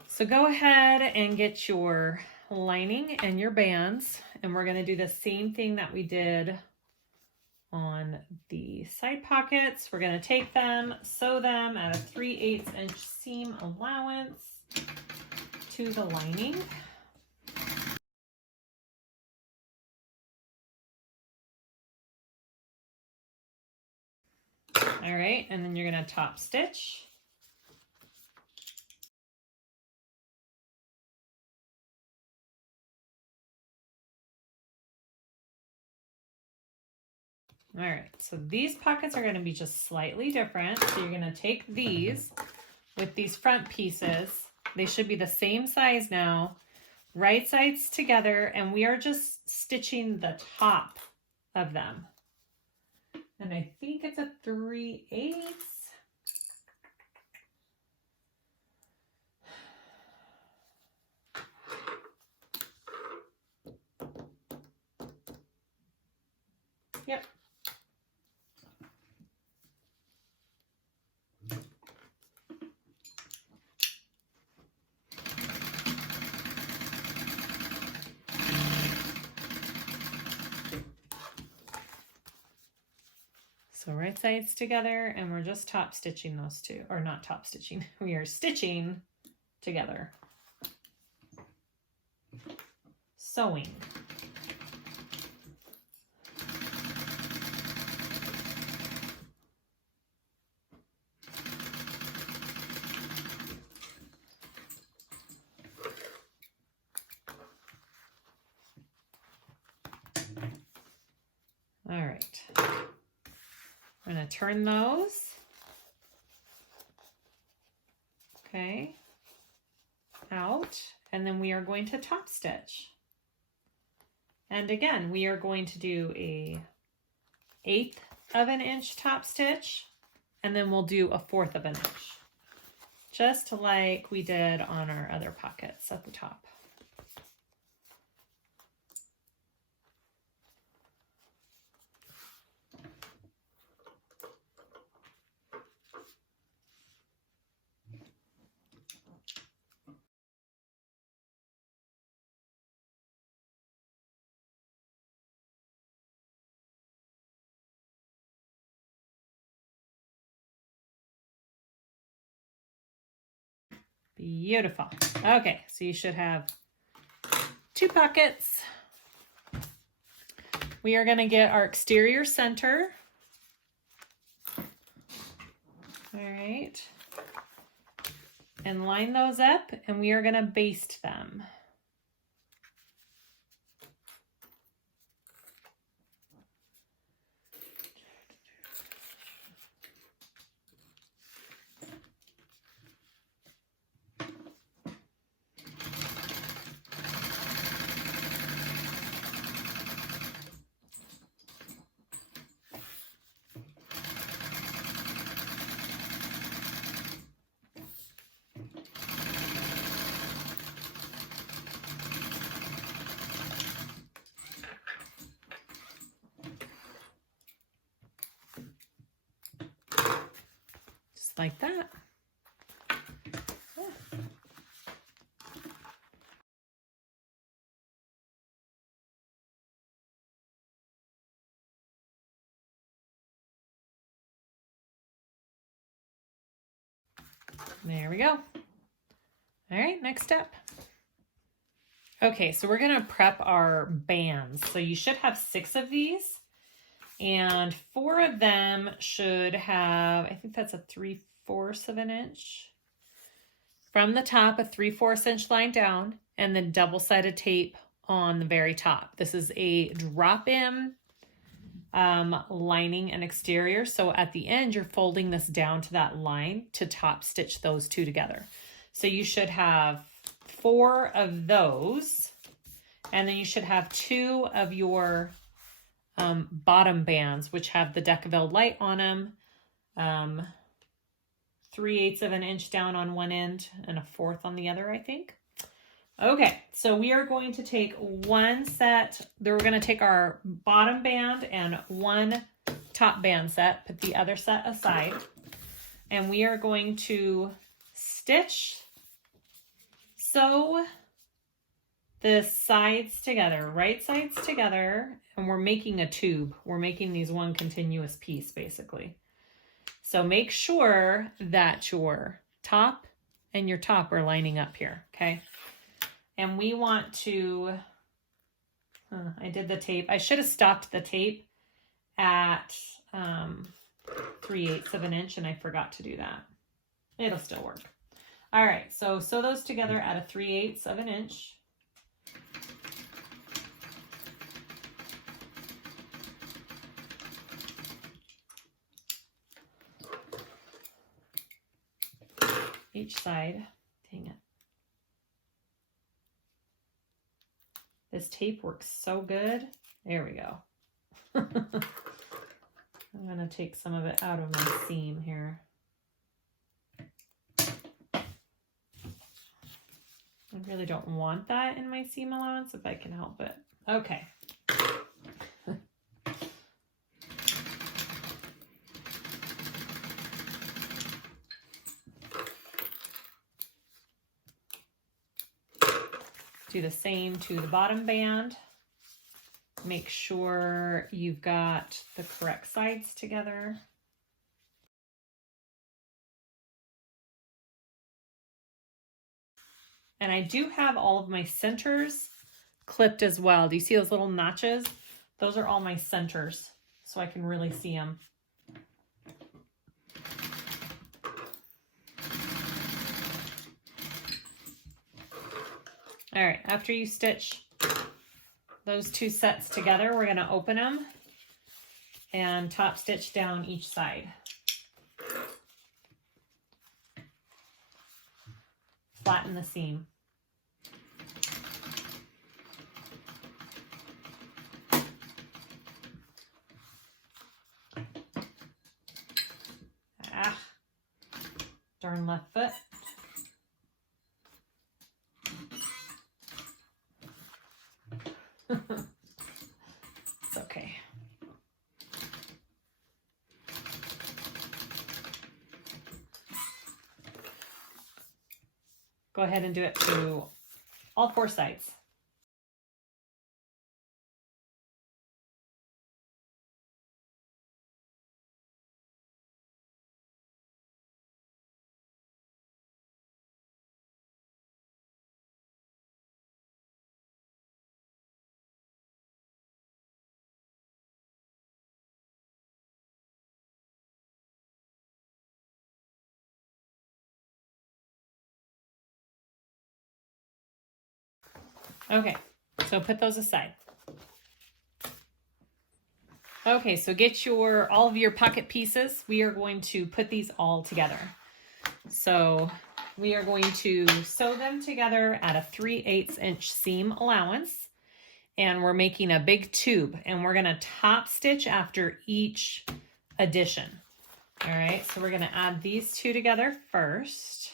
so go ahead and get your lining and your bands, and we're going to do the same thing that we did on the side pockets. We're going to take them, sew them at a 3/8 inch seam allowance to the lining. All right, and then you're going to top stitch. All right, so these pockets are going to be just slightly different. So you're going to take these with these front pieces. They should be the same size now, right sides together, and we are just stitching the top of them. And I think it's a 3/8. Yep. So right sides together, and we're just top stitching those two, or not top stitching, we are stitching together. Sewing. All right. I'm going to turn those. Okay. Out. And then we are going to top stitch. And again, we are going to do a 1/8 of an inch top stitch, and then we'll do a 1/4 of an inch, just like we did on our other pockets at the top. Beautiful. Okay, so you should have 2 pockets. We are going to get our exterior center. All right. And line those up, and we are going to baste them. Like that. Yeah. There we go. All right, next step. Okay, so we're gonna prep our bands. So you should have 6 of these, and 4 of them should have, I think that's a 3/4 of an inch. From the top, a 3/4 inch line down, and then double-sided tape on the very top. This is a drop-in lining and exterior. So at the end, you're folding this down to that line to top stitch those two together. So you should have 4 of those, and then you should have 2 of your bottom bands, which have the Decaville light on them. 3/8 of an inch down on one end and 1/4 on the other, I think. Okay, so we are going to take one set. We're going to take our bottom band and one top band set, put the other set aside, and we are going to stitch, sew the sides together, right sides together, and we're making a tube. We're making these one continuous piece, basically. So make sure that your top and your top are lining up here, okay? And we want to, I did the tape. I should have stopped the tape at 3/8 of an inch, and I forgot to do that. It'll still work. All right, so sew those together at a 3/8 of an inch. Each side. Dang it. This tape works so good. There we go. I'm going to take some of it out of my seam here. I really don't want that in my seam allowance if I can help it. Okay. Do the same to the bottom band. Make sure you've got the correct sides together. And I do have all of my centers clipped as well. Do you see those little notches? Those are all my centers, so I can really see them. All right, after you stitch those two sets together, we're going to open them and top stitch down each side. Flatten the seam. Ah, darn left foot. It's okay. Go ahead and do it to all 4 sides. Okay, so put those aside. Okay, so get all of your pocket pieces. We are going to put these all together. So we are going to sew them together at a 3/8 inch seam allowance. And we're making a big tube, and we're gonna top stitch after each addition. All right, so we're gonna add these two together first.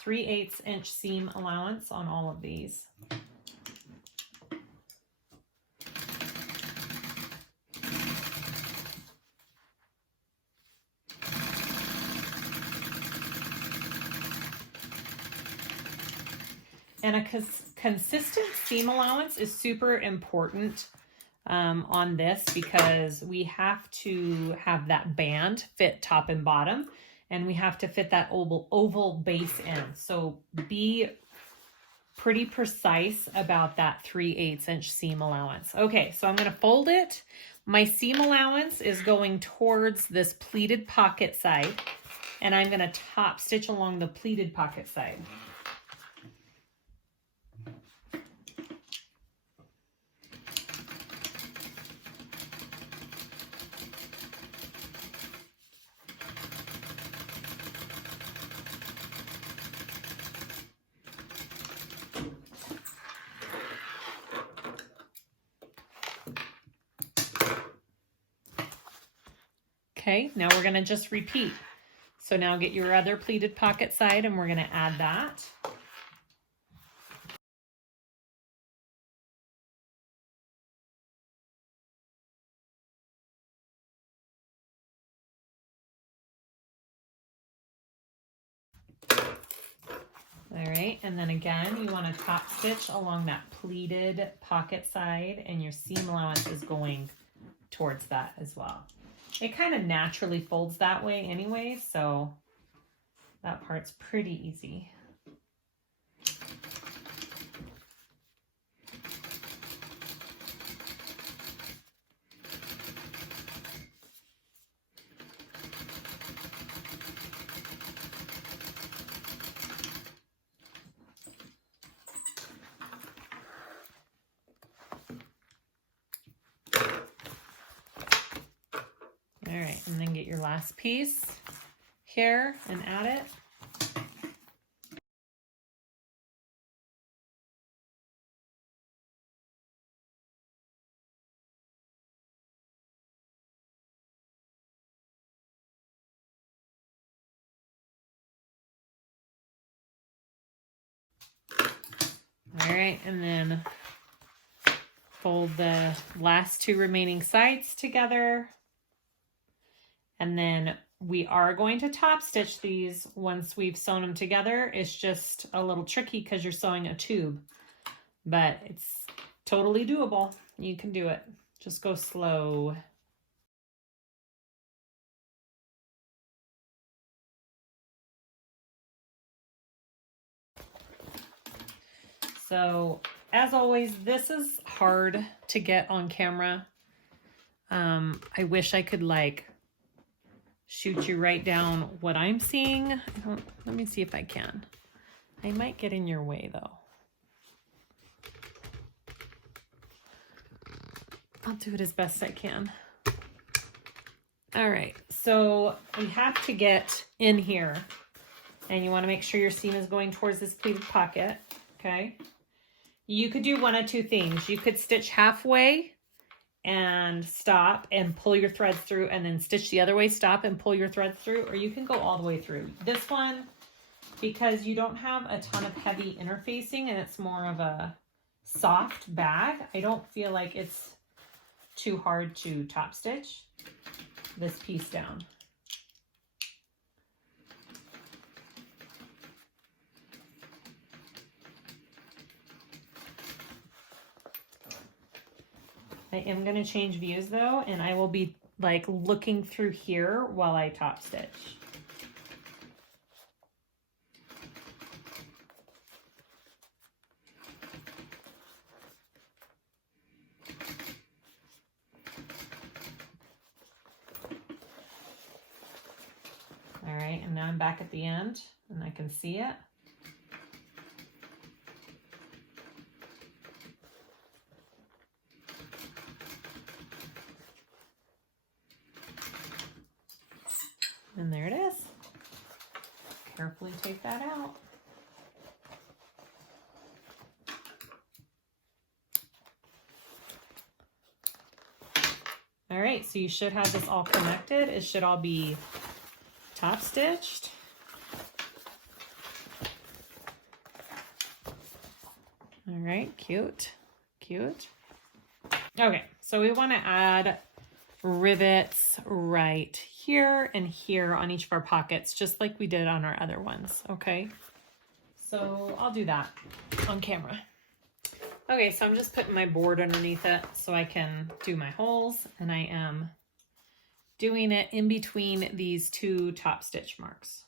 .3/8 inch seam allowance on all of these. And a consistent seam allowance is super important on this, because we have to have that band fit top and bottom, and we have to fit that oval base in. So be pretty precise about that 3/8 inch seam allowance. Okay, so I'm going to fold it. My seam allowance is going towards this pleated pocket side, and I'm going to top stitch along the pleated pocket side. Okay, now we're gonna just repeat. So now get your other pleated pocket side and we're gonna add that. All right, and then again, you want to top stitch along that pleated pocket side, and your seam allowance is going towards that as well. It kind of naturally folds that way anyway, so that part's pretty easy. All right, and then get your last piece here and add it. All right, and then fold the last two remaining sides together. And then we are going to top stitch these once we've sewn them together. It's just a little tricky because you're sewing a tube, but it's totally doable. You can do it. Just go slow. So as always, this is hard to get on camera. I wish I could like shoot you right down what I'm seeing. Let me see if I can. I might get in your way though. I'll do it as best I can. All right, so we have to get in here and you want to make sure your seam is going towards this pleated pocket, okay? You could do one of two things. You could stitch halfway and stop and pull your threads through, and then stitch the other way, stop and pull your threads through, or you can go all the way through. This one, because you don't have a ton of heavy interfacing and it's more of a soft bag, I don't feel like it's too hard to top stitch this piece down. I am going to change views though, and I will be like looking through here while I top stitch. All right, and now I'm back at the end and I can see it. And there it is. Carefully take that out. All right, so you should have this all connected. It should all be top stitched. All right, cute, cute. Okay, so we want to add rivets right here and here on each of our pockets, just like we did on our other ones, okay? So I'll do that on camera. Okay, so I'm just putting my board underneath it so I can do my holes, and I am doing it in between these two top stitch marks.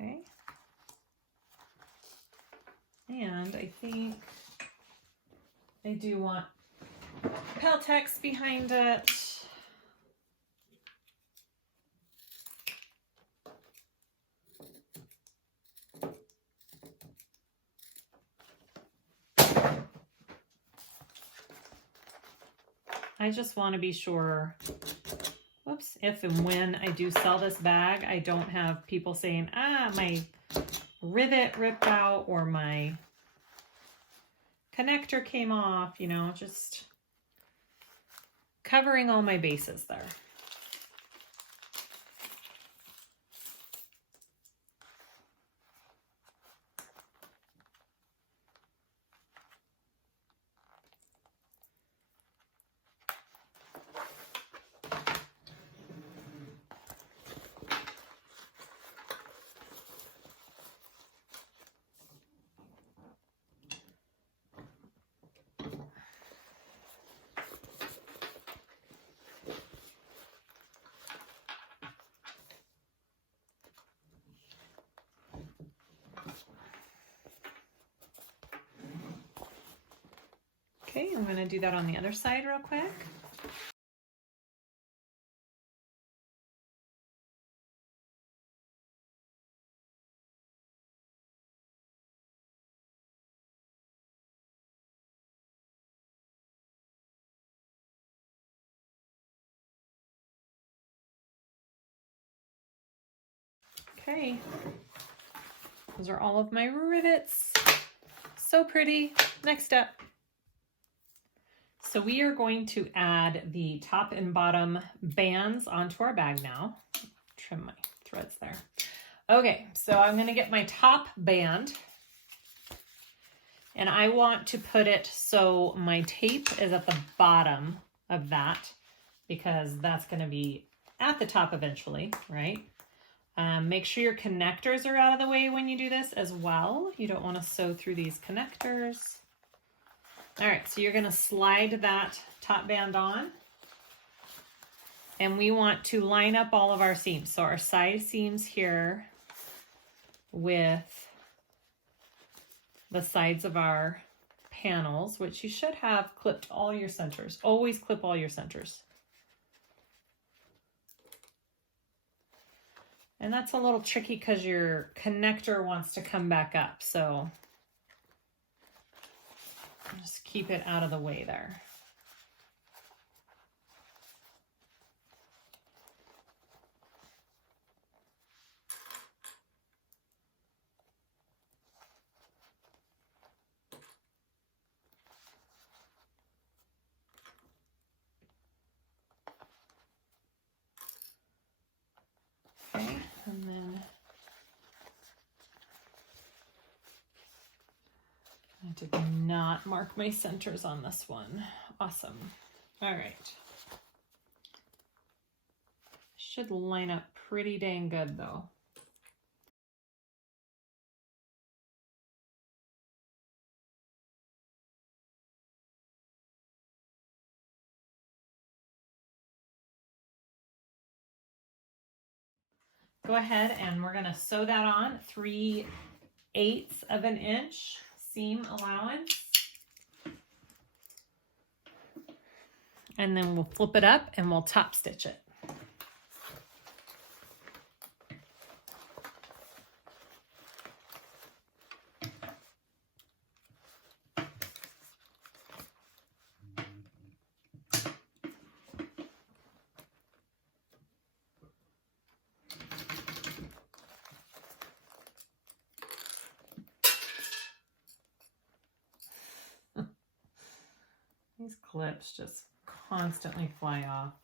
Okay. And I think I do want Peltex behind it. I just want to be sure, whoops, out if and when I do sell this bag, I don't have people saying, ah, my rivet ripped out or my connector came off, you know, just covering all my bases there. Okay, I'm going to do that on the other side real quick. Okay, those are all of my rivets. So pretty. Next step. So we are going to add the top and bottom bands onto our bag now. Trim my threads there. Okay, so I'm going to get my top band and I want to put it so my tape is at the bottom of that because that's going to be at the top eventually, right? Make sure your connectors are out of the way when you do this as well. You don't want to sew through these connectors. All right, so you're going to slide that top band on. And we want to line up all of our seams. So our side seams here with the sides of our panels, which you should have clipped all your centers. Always clip all your centers. And that's a little tricky because your connector wants to come back up. So just keep it out of the way there. Okay, and then I did not mark my centers on this one. Awesome. All right. Should line up pretty dang good though. Go ahead and we're going to sew that on 3/8 of an inch seam allowance. And then we'll flip it up and we'll top stitch it. These clips just constantly fly off.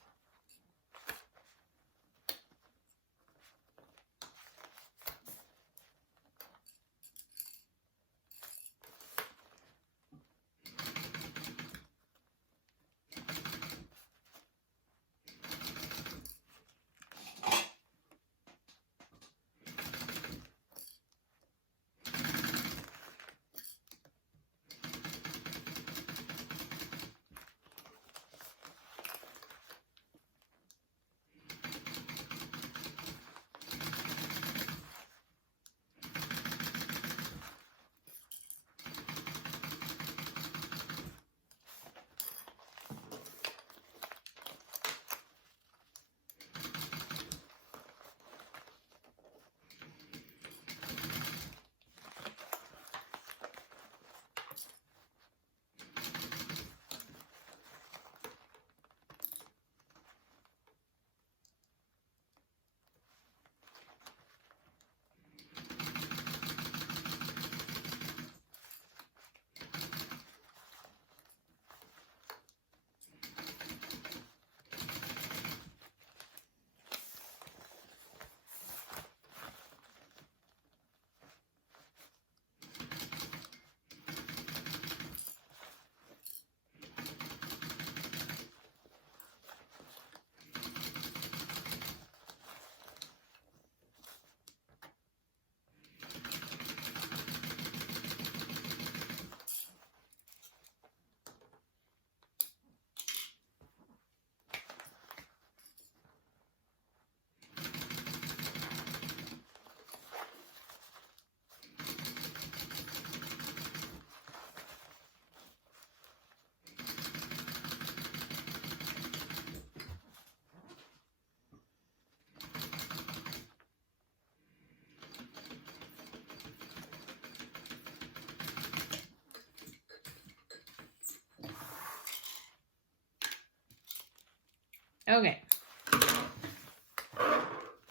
Okay.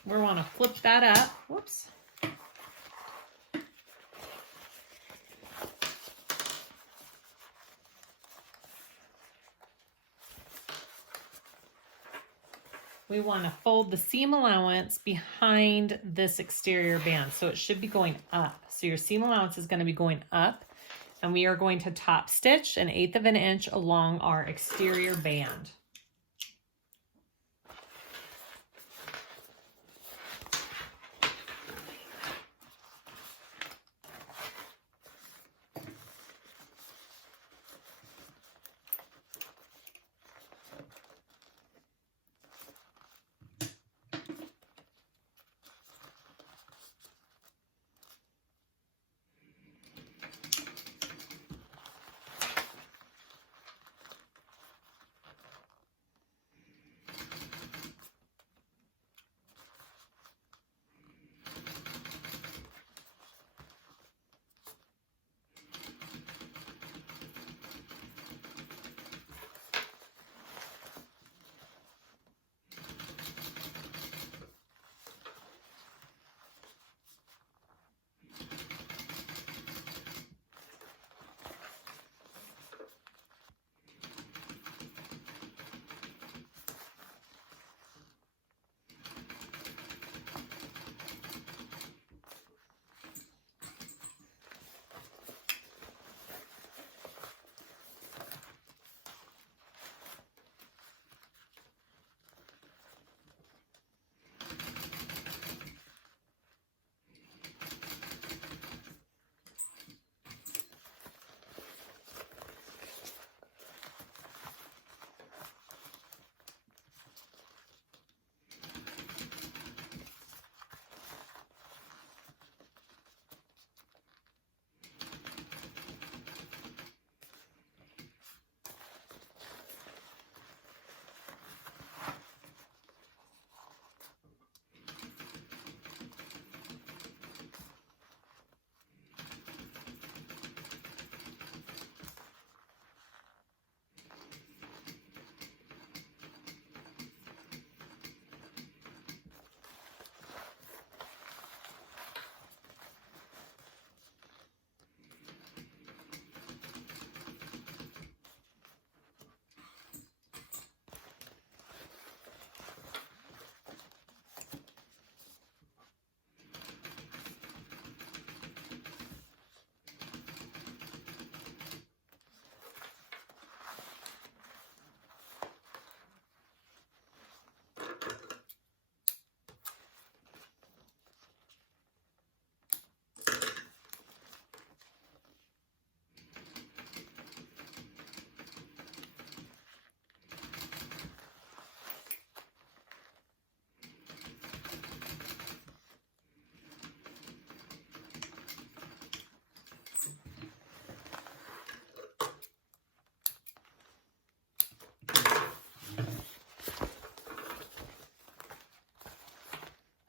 We want to flip that up. Whoops. We want to fold the seam allowance behind this exterior band. So it should be going up. So your seam allowance is going to be going up, and we are going to top stitch 1/8 of an inch along our exterior band.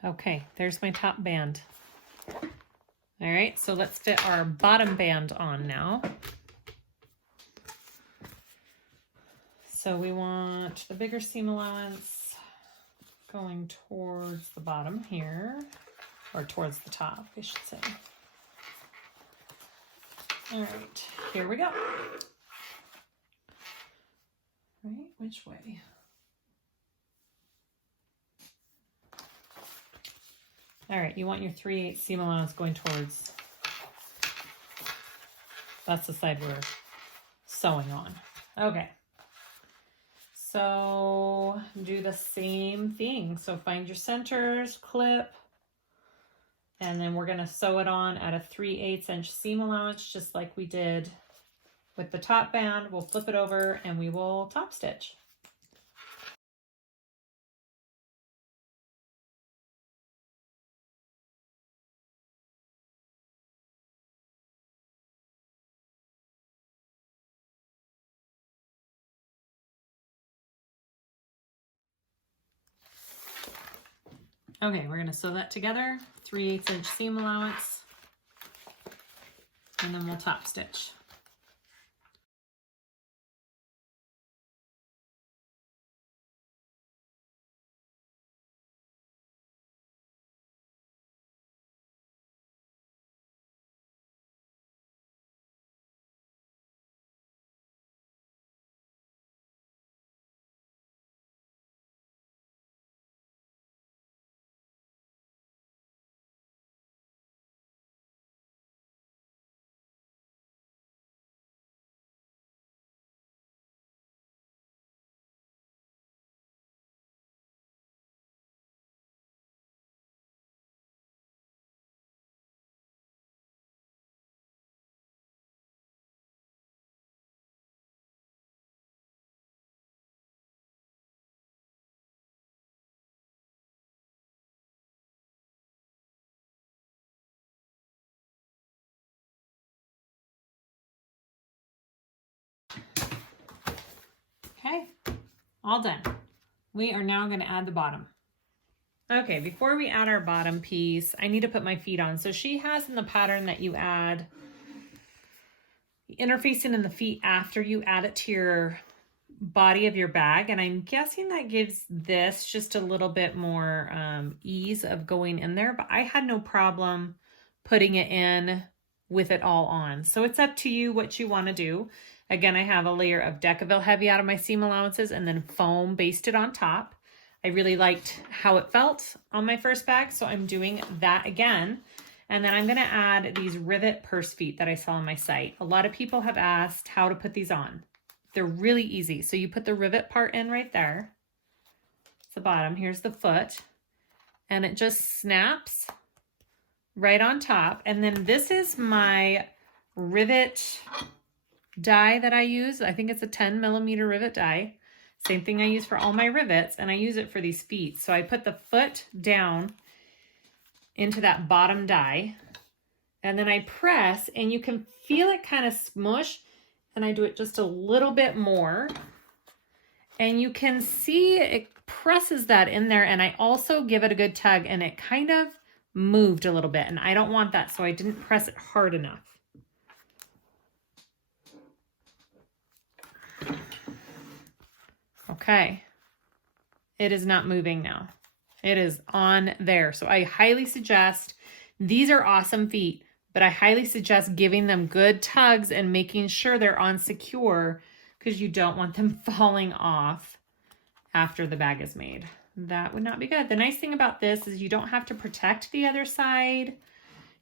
Okay, there's my top band. All right, so let's fit our bottom band on now. So we want the bigger seam allowance going towards the bottom here, or towards the top, I should say. All right, here we go. Right, which way? All right, you want your 3/8 seam allowance going towards, that's the side we're sewing on. Okay, so do the same thing. So find your centers, clip, and then we're gonna sew it on at a 3/8 inch seam allowance, just like we did with the top band. We'll flip it over and we will top stitch. Okay, we're gonna sew that together, 3/8 inch seam allowance, and then we'll top stitch. Okay, all done. We are now going to add the bottom. Okay, before we add our bottom piece, I need to put my feet on. So she has in the pattern that you add interfacing in the feet after you add it to your body of your bag, and I'm guessing that gives this just a little bit more ease of going in there, but I had no problem putting it in with it all on. So it's up to you what you want to do. Again, I have a layer of Decaville Heavy out of my seam allowances and then foam basted on top. I really liked how it felt on my first bag, so I'm doing that again. And then I'm going to add these rivet purse feet that I saw on my site. A lot of people have asked how to put these on. They're really easy. So you put the rivet part in right there. It's the bottom. Here's the foot. And it just snaps right on top. And then this is my rivet die that I use. I think it's a 10 millimeter rivet die. Same thing I use for all my rivets, and I use it for these feet. So I put the foot down into that bottom die, and then I press, and you can feel it kind of smush, and I do it just a little bit more, and you can see it presses that in there, and I also give it a good tug, and it kind of moved a little bit, and I don't want that, so I didn't press it hard enough. Okay, it is not moving now. It is on there. So I highly suggest, these are awesome feet, but I highly suggest giving them good tugs and making sure they're on secure, because you don't want them falling off after the bag is made. That would not be good. The nice thing about this is you don't have to protect the other side.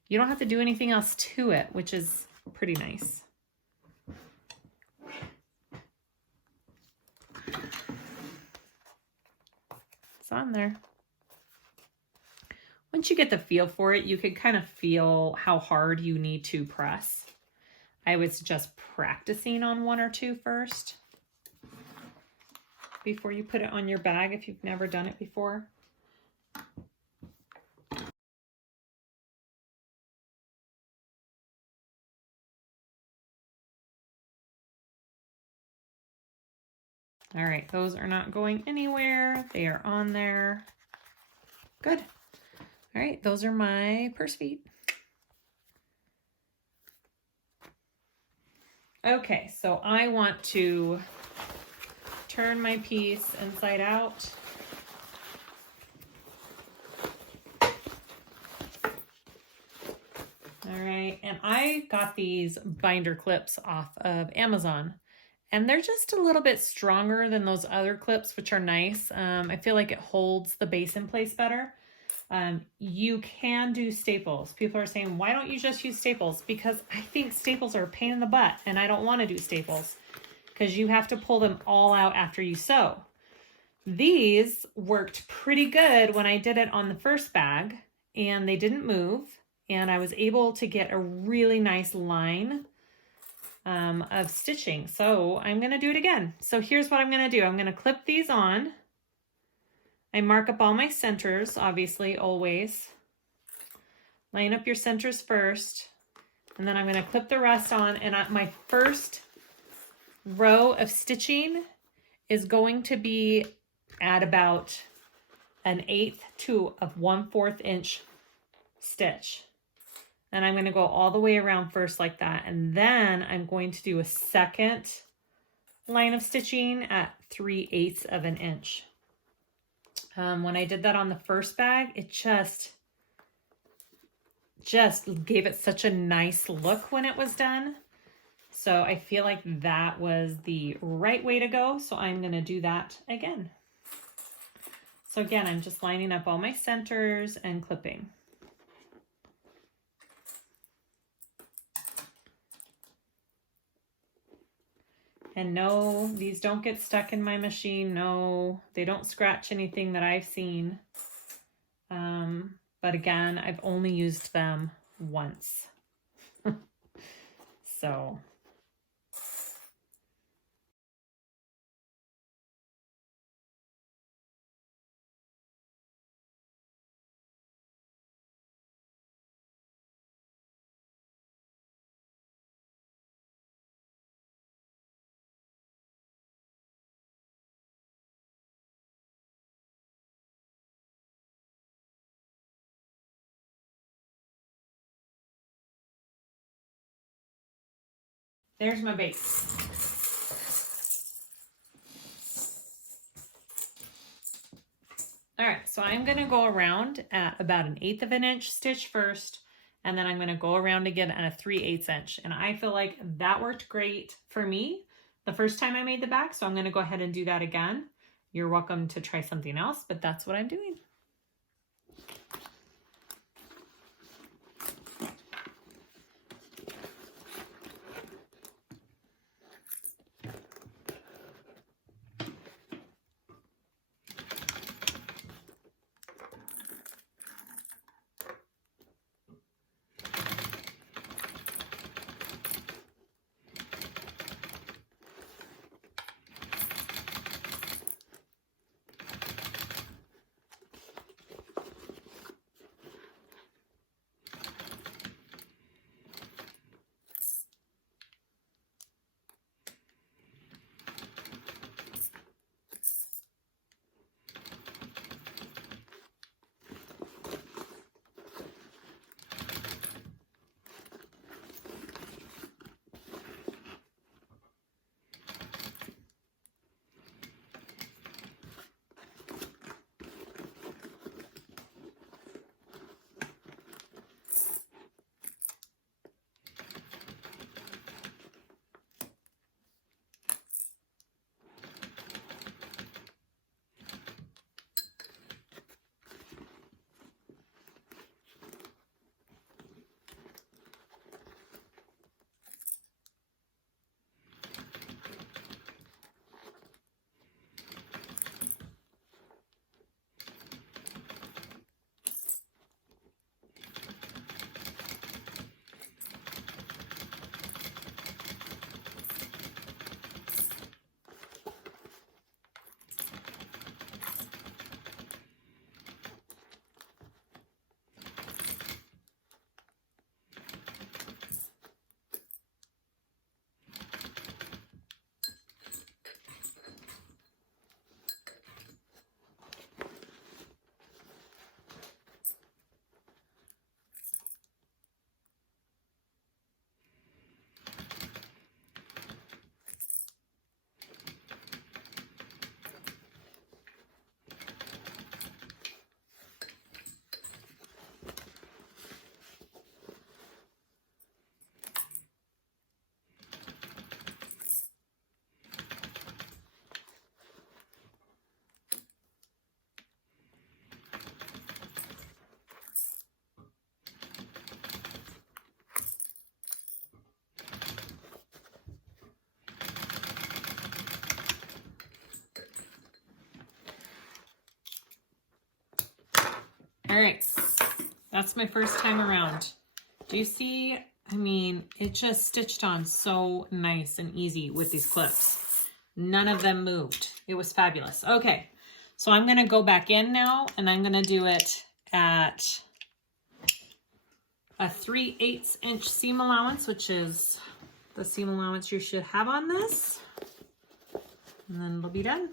You don't have to do anything else to it, which is pretty nice. It's on there. Once you get the feel for it, you can kind of feel how hard you need to press. I would suggest practicing on one or two first before you put it on your bag if you've never done it before. All right, those are not going anywhere. They are on there. Good. All right, those are my purse feet. Okay, so I want to turn my piece inside out. All right, and I got these binder clips off of Amazon. And they're just a little bit stronger than those other clips, which are nice. I feel like it holds the base in place better. You can do staples. People are saying, why don't you just use staples? Because I think staples are a pain in the butt, and I don't want to do staples because you have to pull them all out after you sew. These worked pretty good when I did it on the first bag, and they didn't move, and I was able to get a really nice line of stitching. So I'm going to do it again. So here's what I'm going to do. I'm going to clip these on. I mark up all my centers, obviously, always. Line up your centers first, and then I'm going to clip the rest on, and my first row of stitching is going to be at about 1/8 to a 1/4 inch stitch. And I'm going to go all the way around first like that. And then I'm going to do a second line of stitching at 3/8 of an inch. When I did that on the first bag, it just gave it such a nice look when it was done. So I feel like that was the right way to go. So I'm going to do that again. So again, I'm just lining up all my centers and clipping. And no, these don't get stuck in my machine. No, they don't scratch anything that I've seen. But again, I've only used them once. So there's my base. All right, so I'm gonna go around at about 1/8 of an inch stitch first, and then I'm gonna go around again at a 3/8 inch. And I feel like that worked great for me the first time I made the back, so I'm gonna go ahead and do that again. You're welcome to try something else, but that's what I'm doing. All right, that's my first time around. Do you see? I mean, it just stitched on so nice and easy with these clips. None of them moved. It was fabulous. Okay, so I'm gonna go back in now and I'm gonna do it at a 3/8 inch seam allowance, which is the seam allowance you should have on this. And then it'll be done.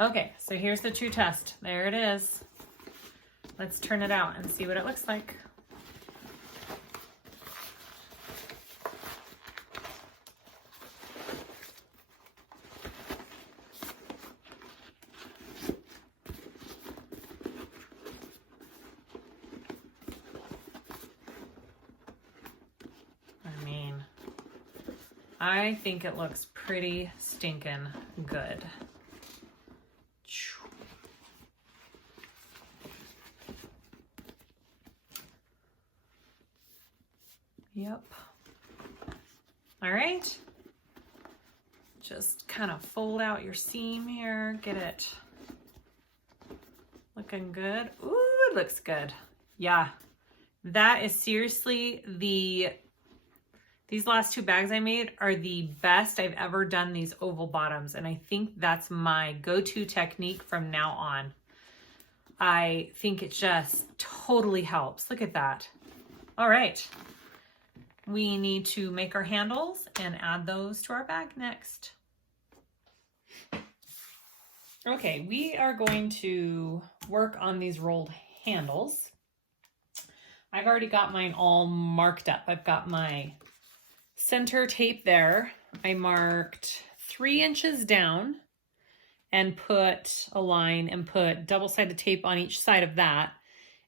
Okay, so here's the true test. There it is. Let's turn it out and see what it looks like. I think it looks pretty stinking good. Yep. All right. Just kind of fold out your seam here. Get it looking good. Ooh, it looks good. Yeah. That is seriously these last two bags I made are the best I've ever done these oval bottoms. And I think that's my go-to technique from now on. I think it just totally helps. Look at that. All right. We need to make our handles and add those to our bag next. Okay, we are going to work on these rolled handles. I've already got mine all marked up. I've got my center tape there. I marked 3 inches down and put a line and put double-sided tape on each side of that.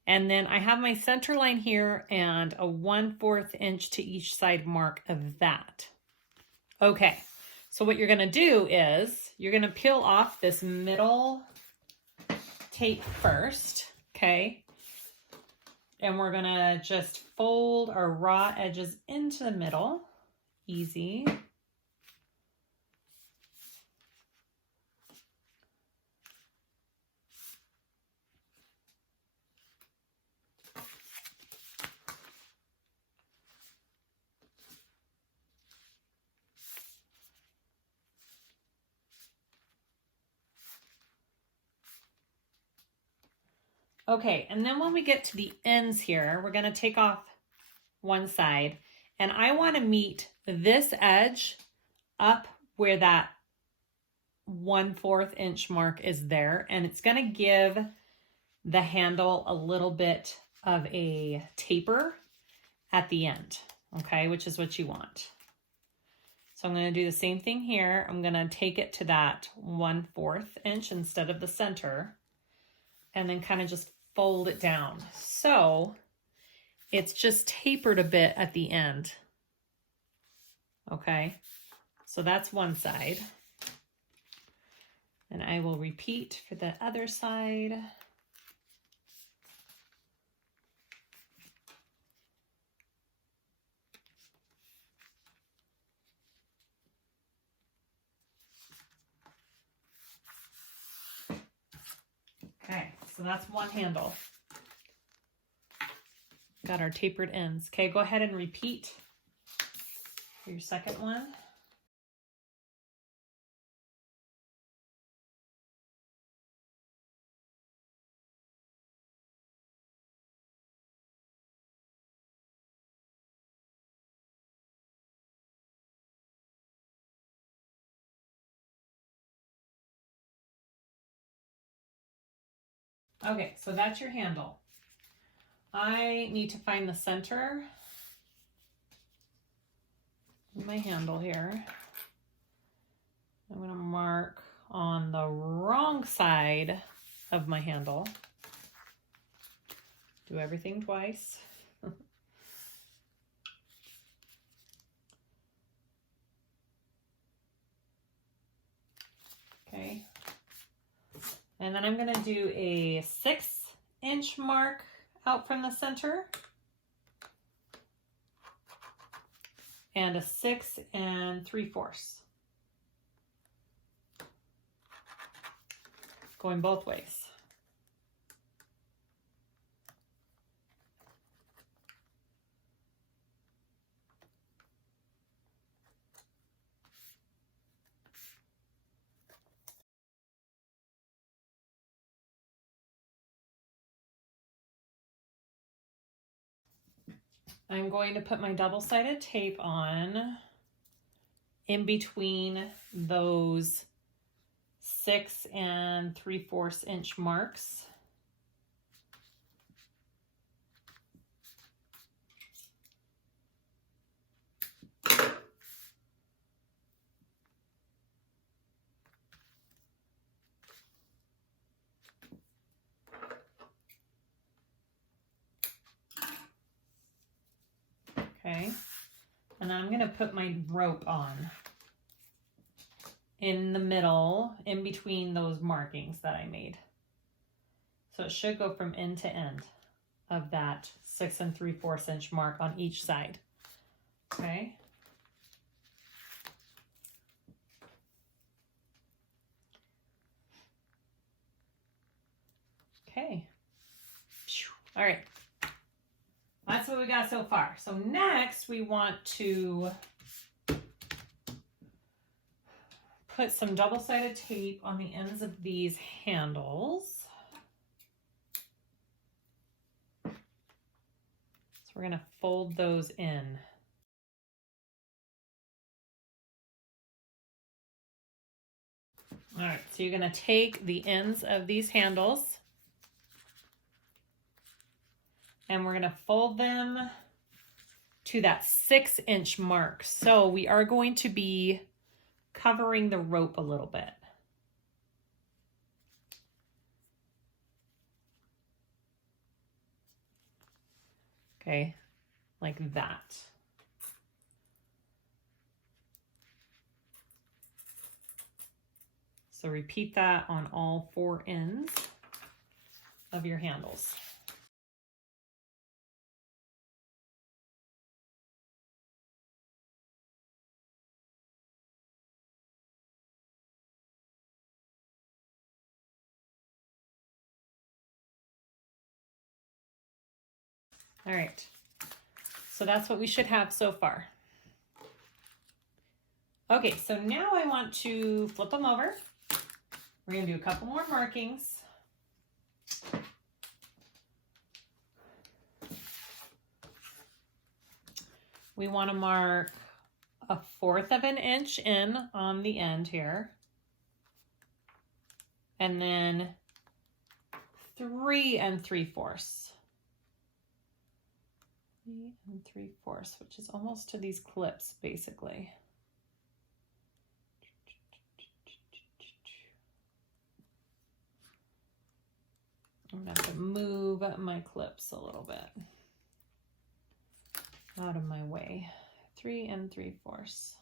And then I have my center line here and a 1/4 inch to each side mark of that. Okay, so what you're gonna do is you're gonna peel off this middle tape first, okay? And we're gonna just fold our raw edges into the middle. Easy. Okay, and then when we get to the ends here, we're gonna take off one side, and I wanna meet this edge up where that 1/4 inch mark is there, and it's gonna give the handle a little bit of a taper at the end, okay, which is what you want. So I'm gonna do the same thing here. I'm gonna take it to that 1/4 inch instead of the center, and then kind of just fold it down. So it's just tapered a bit at the end. Okay, so that's one side. And I will repeat for the other side. Okay, so that's one handle. Got our tapered ends. Okay, go ahead and repeat for your second one. Okay, so that's your handle. I need to find the center of my handle here. I'm going to mark on the wrong side of my handle. Do everything twice. Okay. And then I'm going to do a 6-inch mark out from the center and a 6 3/4. Going both ways. I'm going to put my double-sided tape on in between those 6 3/4 inch marks. Okay, and I'm going to put my rope on in the middle, in between those markings that I made. So it should go from end to end of that 6 3/4 inch mark on each side. Okay. Okay. All right. That's what we got so far. So next we want to put some double-sided tape on the ends of these handles. So we're going to fold those in. All right, so you're going to take the ends of these handles and we're going to fold them to that 6 inch mark. So we are going to be covering the rope a little bit. Okay, like that. So repeat that on all 4 ends of your handles. All right, so that's what we should have so far. Okay, so now I want to flip them over. We're gonna do a couple more markings. We want to mark 1/4 of an inch in on the end here. And then 3 3/4. 3 3/4, which is almost to these clips, basically. I'm going to have to move my clips a little bit out of my way. 3 3/4.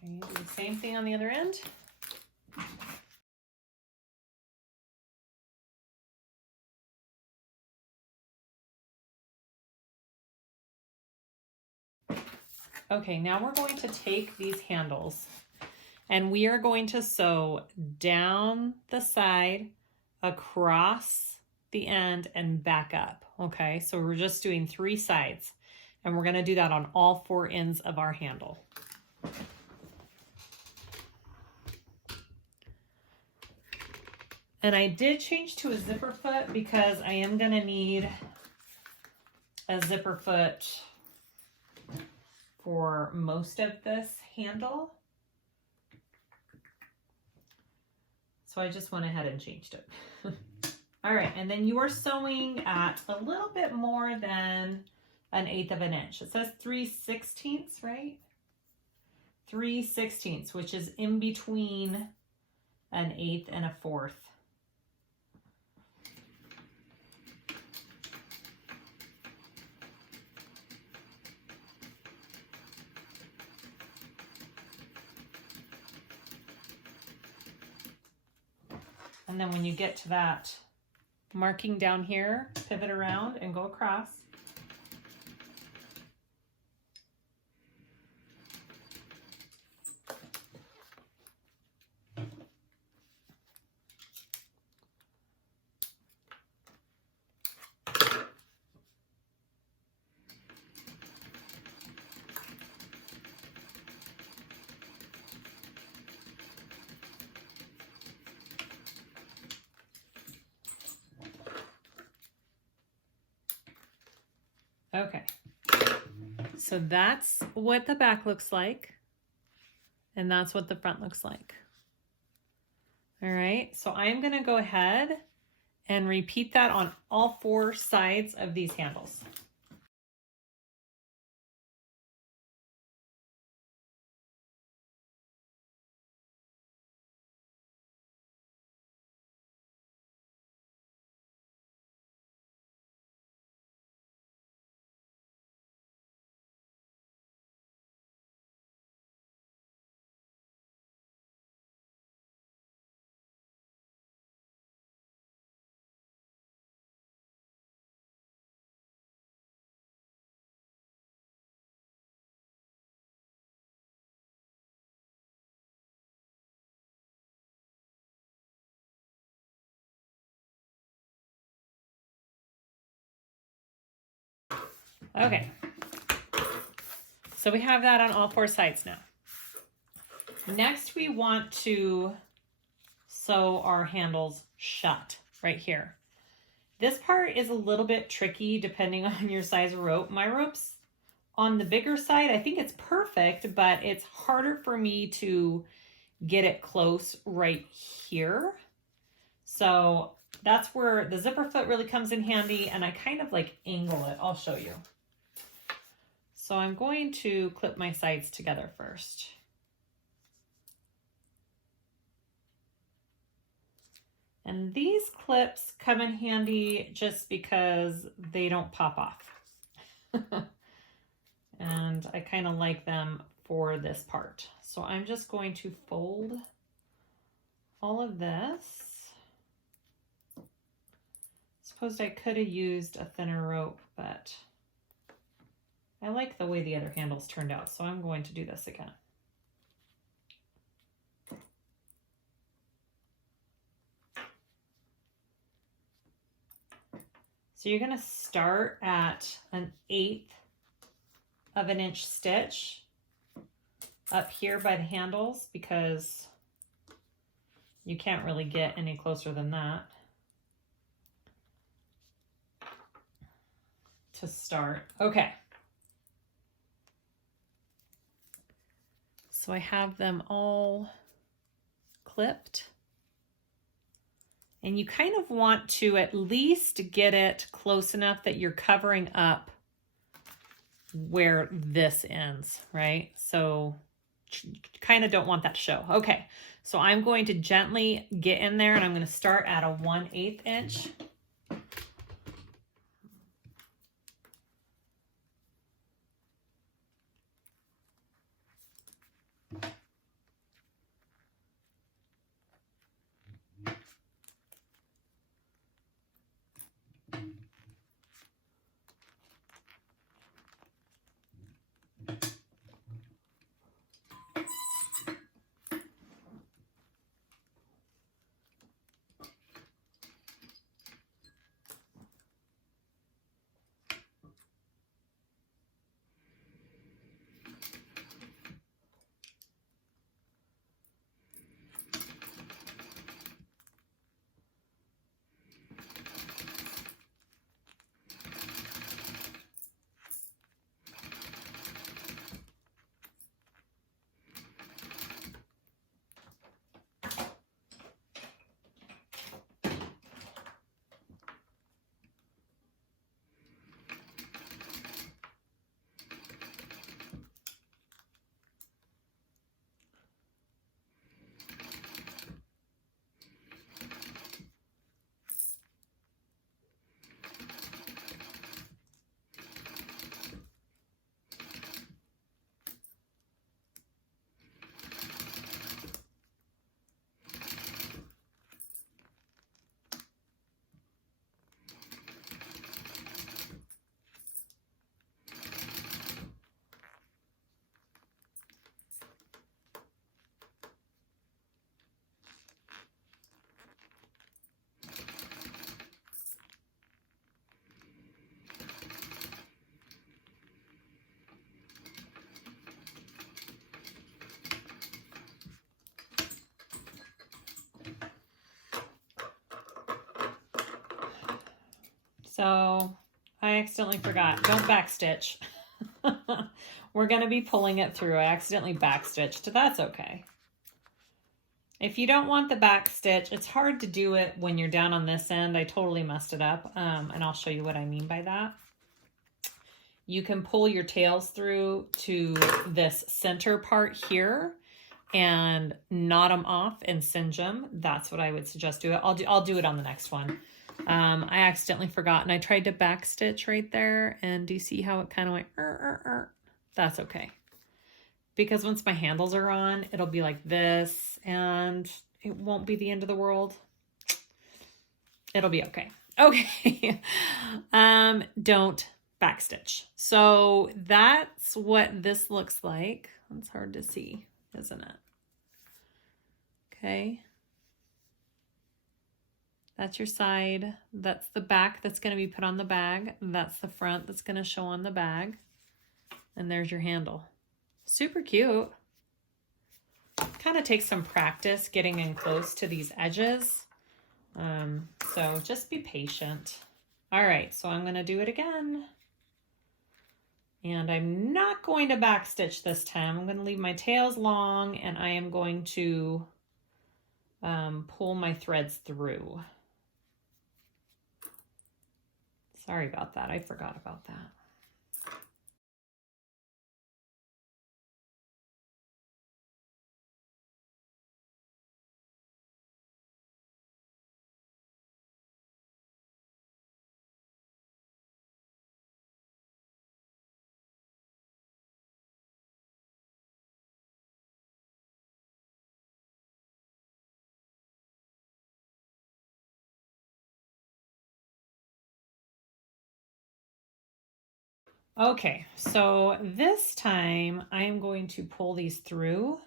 Okay, do the same thing on the other end. Okay, now we're going to take these handles and we are going to sew down the side, across the end, and back up. Okay, so we're just doing 3 sides and we're going to do that on all 4 ends of our handle. And I did change to a zipper foot because I am going to need a zipper foot for most of this handle. So I just went ahead and changed it. All right, and then you are sewing at a little bit more than 1/8 of an inch. It says 3/16, right? 3/16, which is in between 1/8 and 1/4. And then when you get to that marking down here, pivot around and go across. Okay, so that's what the back looks like, and that's what the front looks like. All right, so I'm gonna go ahead and repeat that on all 4 sides of these handles. Okay, so we have that on all 4 sides now. Next, we want to sew our handles shut right here. This part is a little bit tricky depending on your size of rope. My rope's on the bigger side. I think it's perfect, but it's harder for me to get it close right here. So that's where the zipper foot really comes in handy, and I kind of like angle it. I'll show you. So I'm going to clip my sides together first. And these clips come in handy just because they don't pop off. And I kind of like them for this part. So I'm just going to fold all of this. Suppose I could have used a thinner rope, but I like the way the other handles turned out, so I'm going to do this again. So you're going to start at 1/8 of an inch stitch up here by the handles, because you can't really get any closer than that to start. Okay. So I have them all clipped. And you kind of want to at least get it close enough that you're covering up where this ends, right? So kind of don't want that to show. Okay, so I'm going to gently get in there, and I'm going to start at a 1/8 inch. So I accidentally forgot. Don't backstitch. We're going to be pulling it through. I accidentally backstitched. That's okay. If you don't want the backstitch, it's hard to do it when you're down on this end. I totally messed it up, and I'll show you what I mean by that. You can pull your tails through to this center part here and knot them off and singe them. That's what I would suggest do it. I'll do it on the next one. I accidentally forgot, and I tried to backstitch right there, and do you see how it kind of went? That's okay. Because once my handles are on, it'll be like this, and it won't be the end of the world. It'll be okay. Okay. Don't backstitch. So that's what this looks like. It's hard to see, isn't it? Okay. That's your side. That's the back that's going to be put on the bag. That's the front that's going to show on the bag. And there's your handle. Super cute. Kind of takes some practice getting in close to these edges. So just be patient. All right, so I'm going to do it again. And I'm not going to backstitch this time. I'm going to leave my tails long, and I am going to pull my threads through. Sorry about that. I forgot about that. Okay, so this time I am going to pull these through.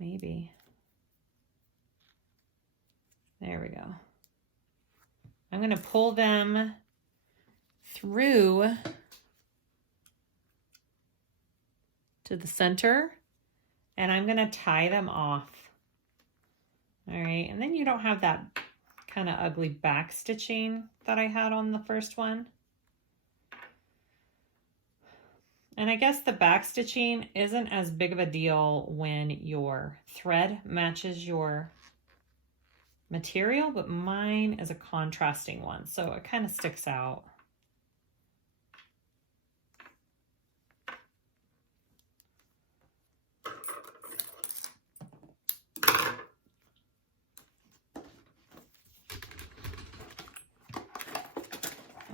Maybe. There we go. I'm going to pull them through to the center, and I'm going to tie them off. All right, and then you don't have that kind of ugly back stitching that I had on the first one. And I guess the back stitching isn't as big of a deal when your thread matches your material, but mine is a contrasting one, so it kind of sticks out.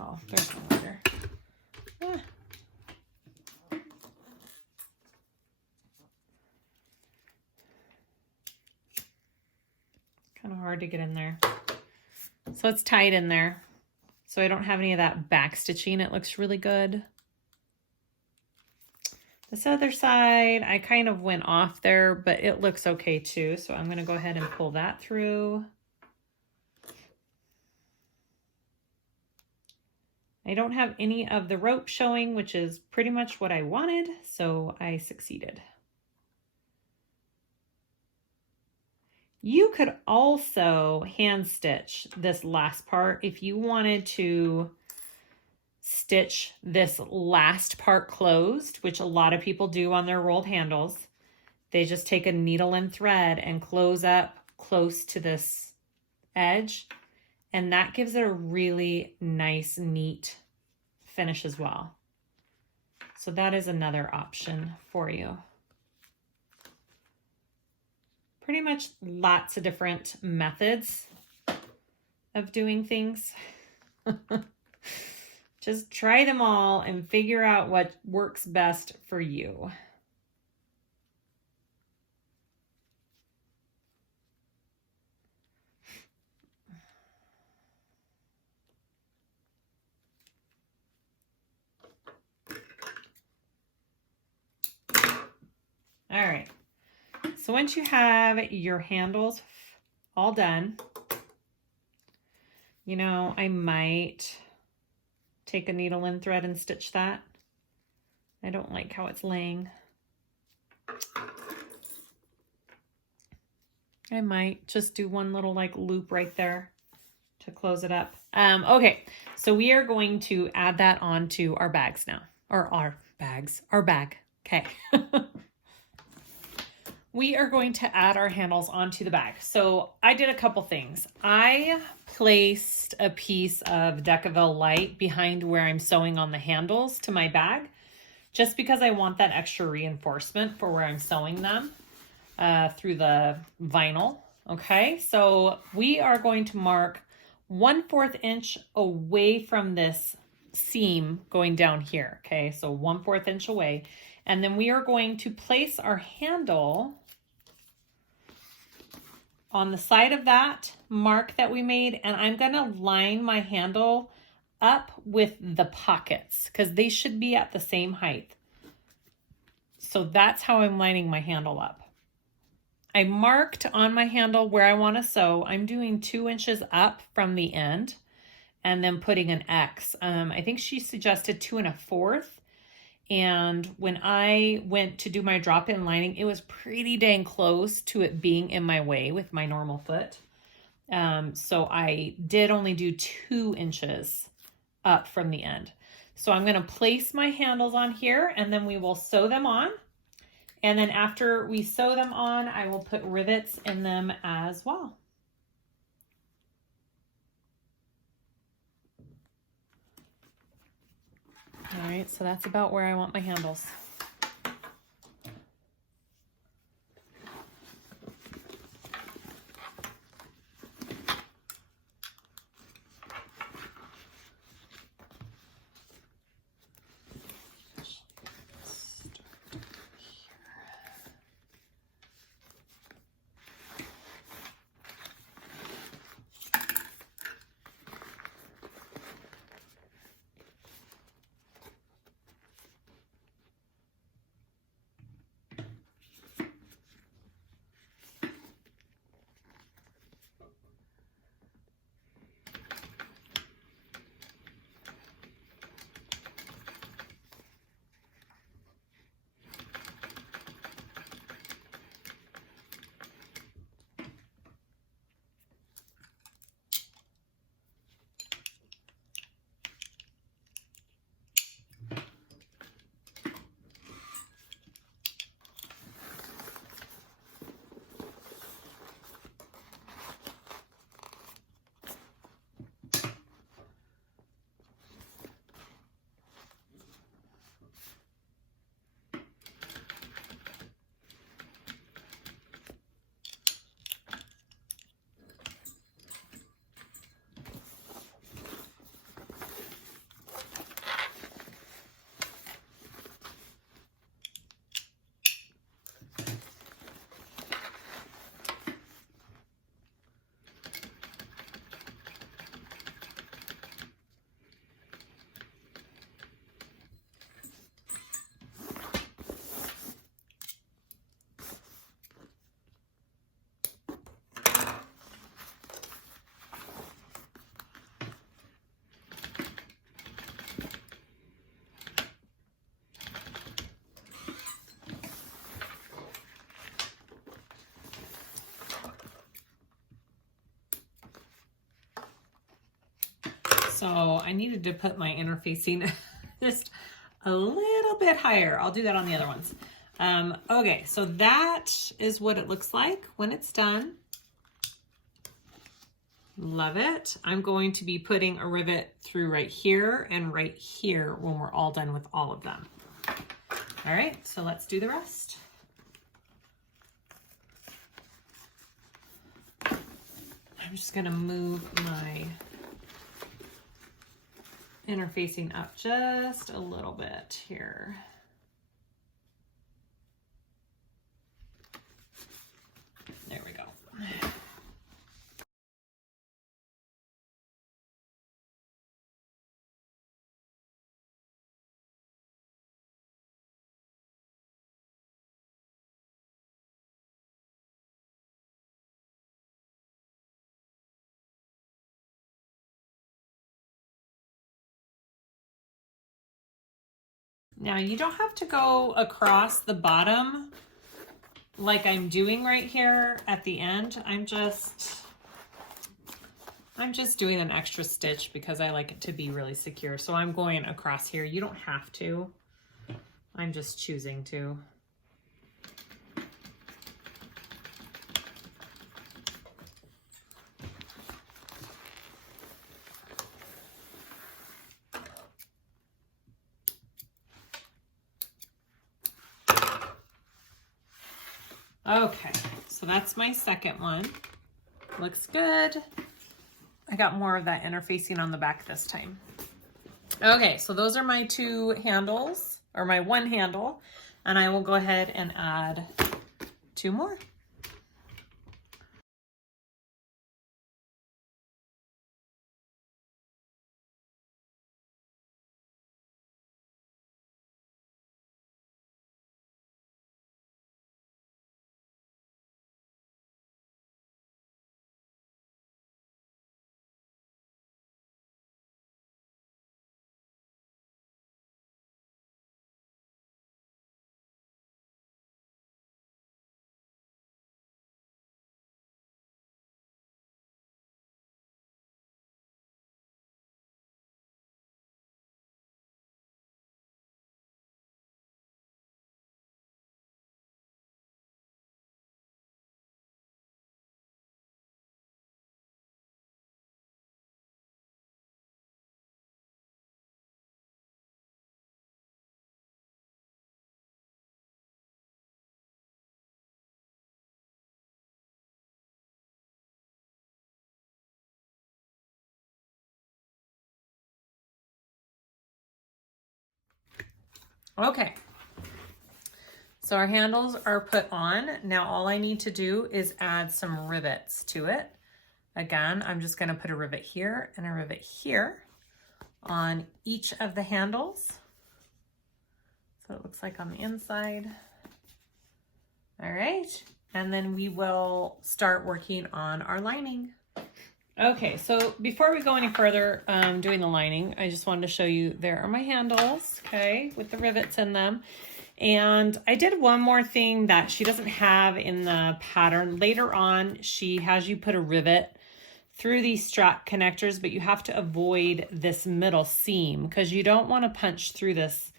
Oh, there's one later. Ah. Kind of hard to get in there. So it's tight in there. So I don't have any of that back stitching. It looks really good. This other side, I kind of went off there, but it looks okay too. So I'm going to go ahead and pull that through. I don't have any of the rope showing, which is pretty much what I wanted, so I succeeded. You could also hand stitch this last part if you wanted to stitch this last part closed, which a lot of people do on their rolled handles. They just take a needle and thread and close up close to this edge, and that gives it a really nice, neat finish as well. So that is another option for you. Pretty much lots of different methods of doing things. Just try them all and figure out what works best for you. All right, so once you have your handles all done, you know, I might take a needle and thread and stitch that. I don't like how it's laying. I might just do one little like loop right there to close it up. Okay, so we are going to add that onto our bags now, or our bag. Okay. We are going to add our handles onto the bag. So I did a couple things. I placed a piece of Decaville Light behind where I'm sewing on the handles to my bag, just because I want that extra reinforcement for where I'm sewing them through the vinyl. Okay, so we are going to mark 1/4 inch away from this seam going down here. Okay, so 1/4 inch away. And then we are going to place our handle on the side of that mark that we made, and I'm gonna line my handle up with the pockets because they should be at the same height. So that's how I'm lining my handle up. I marked on my handle where I want to sew. I'm doing 2 inches up from the end and then putting an X. I think she suggested 2 1/4. And when I went to do my drop-in lining, it was pretty dang close to it being in my way with my normal foot. So I did only do 2 inches up from the end. So I'm going to place my handles on here and then we will sew them on. And then after we sew them on, I will put rivets in them as well. All right, so that's about where I want my handles. So I needed to put my interfacing just a little bit higher. I'll do that on the other ones. Okay, so that is what it looks like when it's done. Love it. I'm going to be putting a rivet through right here and right here when we're all done with all of them. All right, so let's do the rest. I'm just gonna move my interfacing up just a little bit here. There we go. Now you don't have to go across the bottom like I'm doing right here at the end. I'm just doing an extra stitch because I like it to be really secure. So I'm going across here. You don't have to. I'm just choosing to. Okay, so that's my second one. Looks good. I got more of that interfacing on the back this time. Okay, so those are my two handles, or my one handle, and I will go ahead and add two more. Okay, so our handles are put on. Now all I need to do is add some rivets to it. Again, I'm just gonna put a rivet here and a rivet here on each of the handles. So it looks like on the inside. All right, and then we will start working on our lining. Okay, so before we go any further doing the lining, I just wanted to show you, there are my handles, okay, with the rivets in them. And I did one more thing that she doesn't have in the pattern. Later on, she has you put a rivet through these strap connectors, but you have to avoid this middle seam because you don't want to punch through this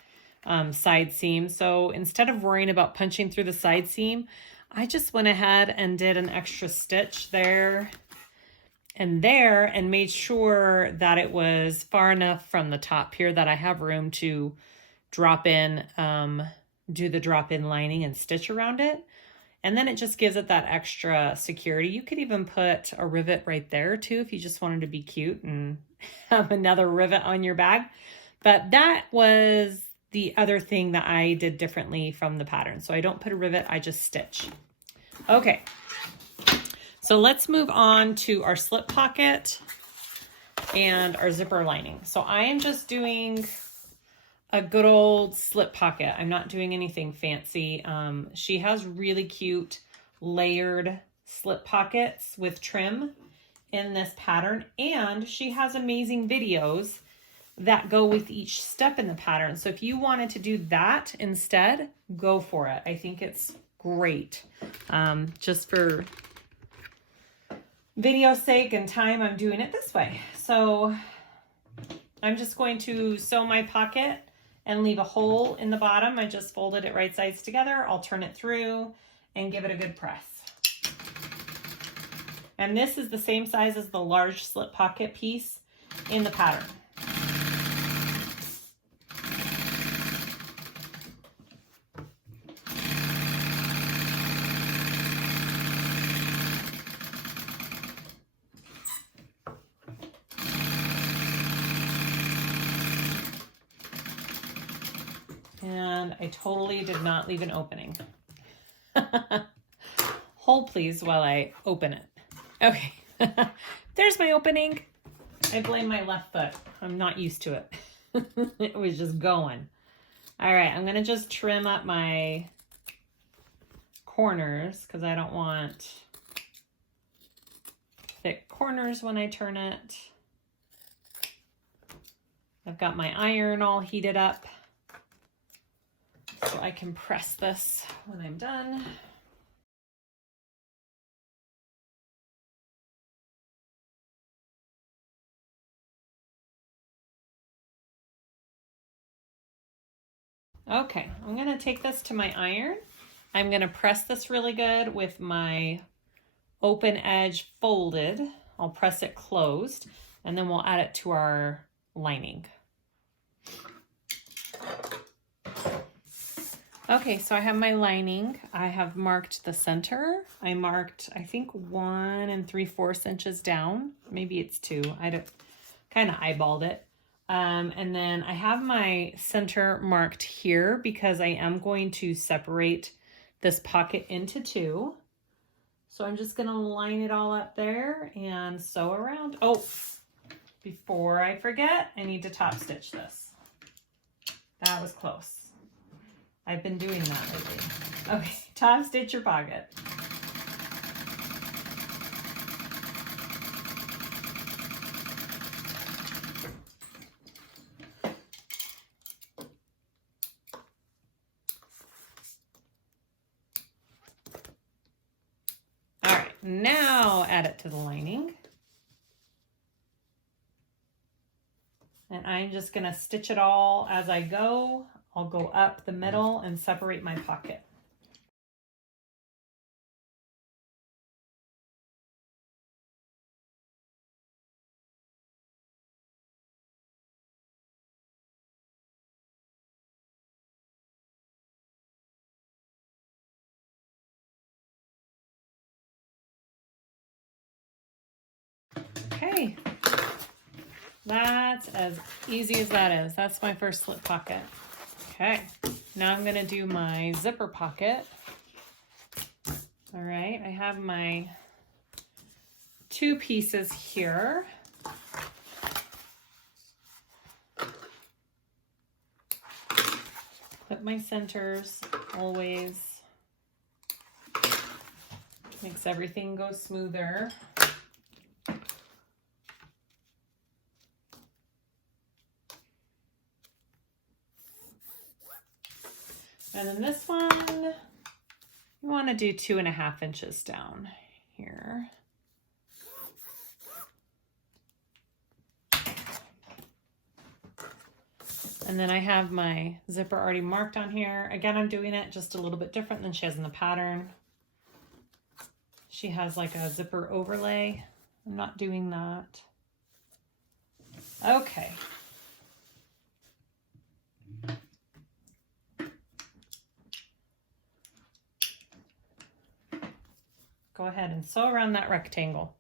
side seam. So instead of worrying about punching through the side seam, I just went ahead and did an extra stitch there and there and made sure that it was far enough from the top here that I have room to drop in, do the drop in lining and stitch around it. And then it just gives it that extra security. You could even put a rivet right there too if you just wanted to be cute and have another rivet on your bag. But that was the other thing that I did differently from the pattern. So I don't put a rivet, I just stitch. Okay, so let's move on to our slip pocket and our zipper lining. So I am just doing a good old slip pocket. I'm not doing anything fancy. She has really cute layered slip pockets with trim in this pattern, and she has amazing videos that go with each step in the pattern. So if you wanted to do that instead, go for it. I think it's great. Just for video's sake and time, I'm doing it this way. So I'm just going to sew my pocket and leave a hole in the bottom. I just folded it right sides together. I'll turn it through and give it a good press. And this is the same size as the large slip pocket piece in the pattern. And I totally did not leave an opening. Hold please while I open it. Okay, there's my opening. I blame my left foot. I'm not used to it. It was just going. All right, I'm gonna just trim up my corners because I don't want thick corners when I turn it. I've got my iron all heated up. so I can press this when I'm done. Okay, I'm gonna take this to my iron. I'm gonna press this really good with my open edge folded. I'll press it closed, and then we'll add it to our lining. Okay, so I have my lining. I have marked the center. I marked, I think, 1 3/4 inches down. Maybe it's 2. I don't, kind of eyeballed it. And then I have my center marked here because I am going to separate this pocket into 2. So I'm just gonna line it all up there and sew around. Oh, before I forget, I need to top stitch this. That was close. I've been doing that lately. Okay, top stitch your pocket. All right, now add it to the lining. And I'm just gonna stitch it all as I go. I'll go up the middle and separate my pocket. Okay, that's as easy as that is. That's my first slip pocket. Okay, now I'm gonna do my zipper pocket. All right, I have my 2 pieces here. Put my centers always. Makes everything go smoother. And then this one, you want to do 2.5 inches down here. And then I have my zipper already marked on here. Again, I'm doing it just a little bit different than she has in the pattern. She has like a zipper overlay. I'm not doing that. Okay. Go ahead and sew around that rectangle.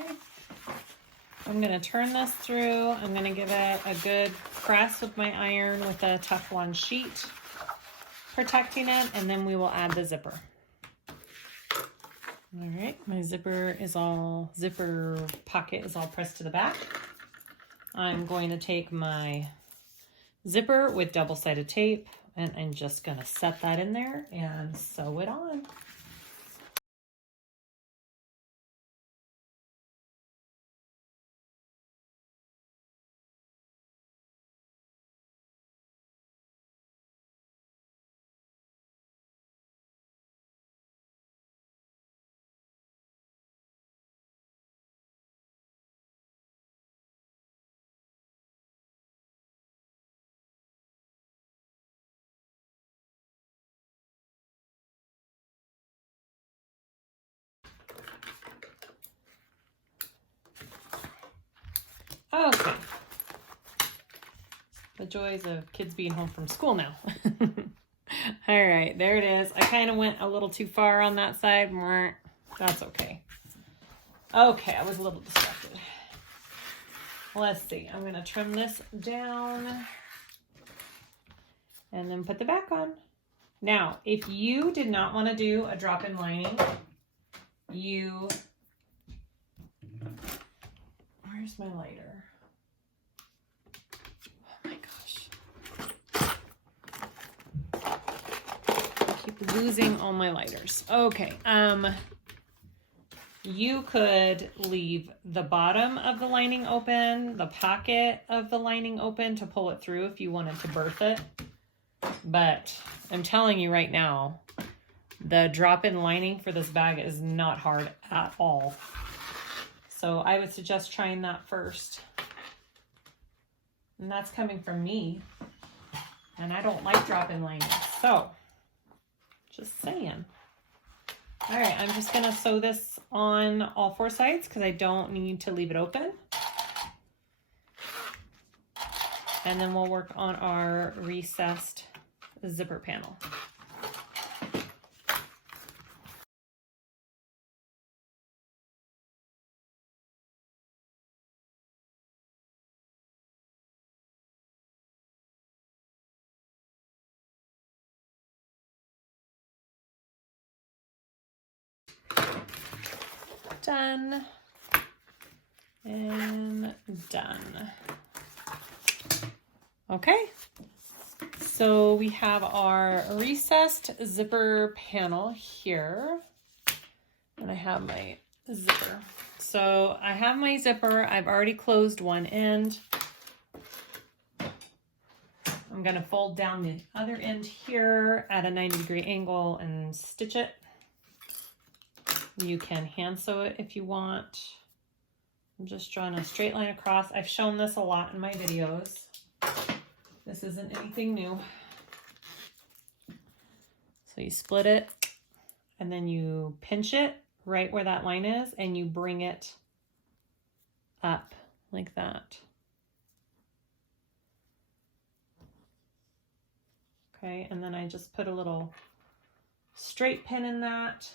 Okay. I'm going to turn this through. I'm going to give it a good press with my iron with a Teflon sheet, protecting it, and then we will add the zipper. All right, my zipper pocket is all pressed to the back. I'm going to take my zipper with double-sided tape, and I'm just going to set that in there and sew it on. Okay. The joys of kids being home from school now. All right, there it is. I kind of went a little too far on that side. That's okay. Okay, I was a little distracted. Let's see. I'm going to trim this down and then put the back on. Now, if you did not want to do a drop-in lining, where's my lighter? Oh my gosh. I keep losing all my lighters. Okay. You could leave the bottom of the lining open, the pocket of the lining open to pull it through if you wanted to birth it. But I'm telling you right now, the drop-in lining for this bag is not hard at all. So I would suggest trying that first. And that's coming from me. And I don't like drop-in lining. So, just saying. All right, I'm just gonna sew this on all four sides because I don't need to leave it open. And then we'll work on our recessed zipper panel. Done and done. Okay, so we have our recessed zipper panel here, and I have my zipper. So I have my zipper. I've already closed one end. I'm going to fold down the other end here at a 90-degree angle and stitch it. You can hand sew it if you want. I'm just drawing a straight line across. I've shown this a lot in my videos. This isn't anything new. So you split it and then you pinch it right where that line is and you bring it up like that. Okay, and then I just put a little straight pin in that.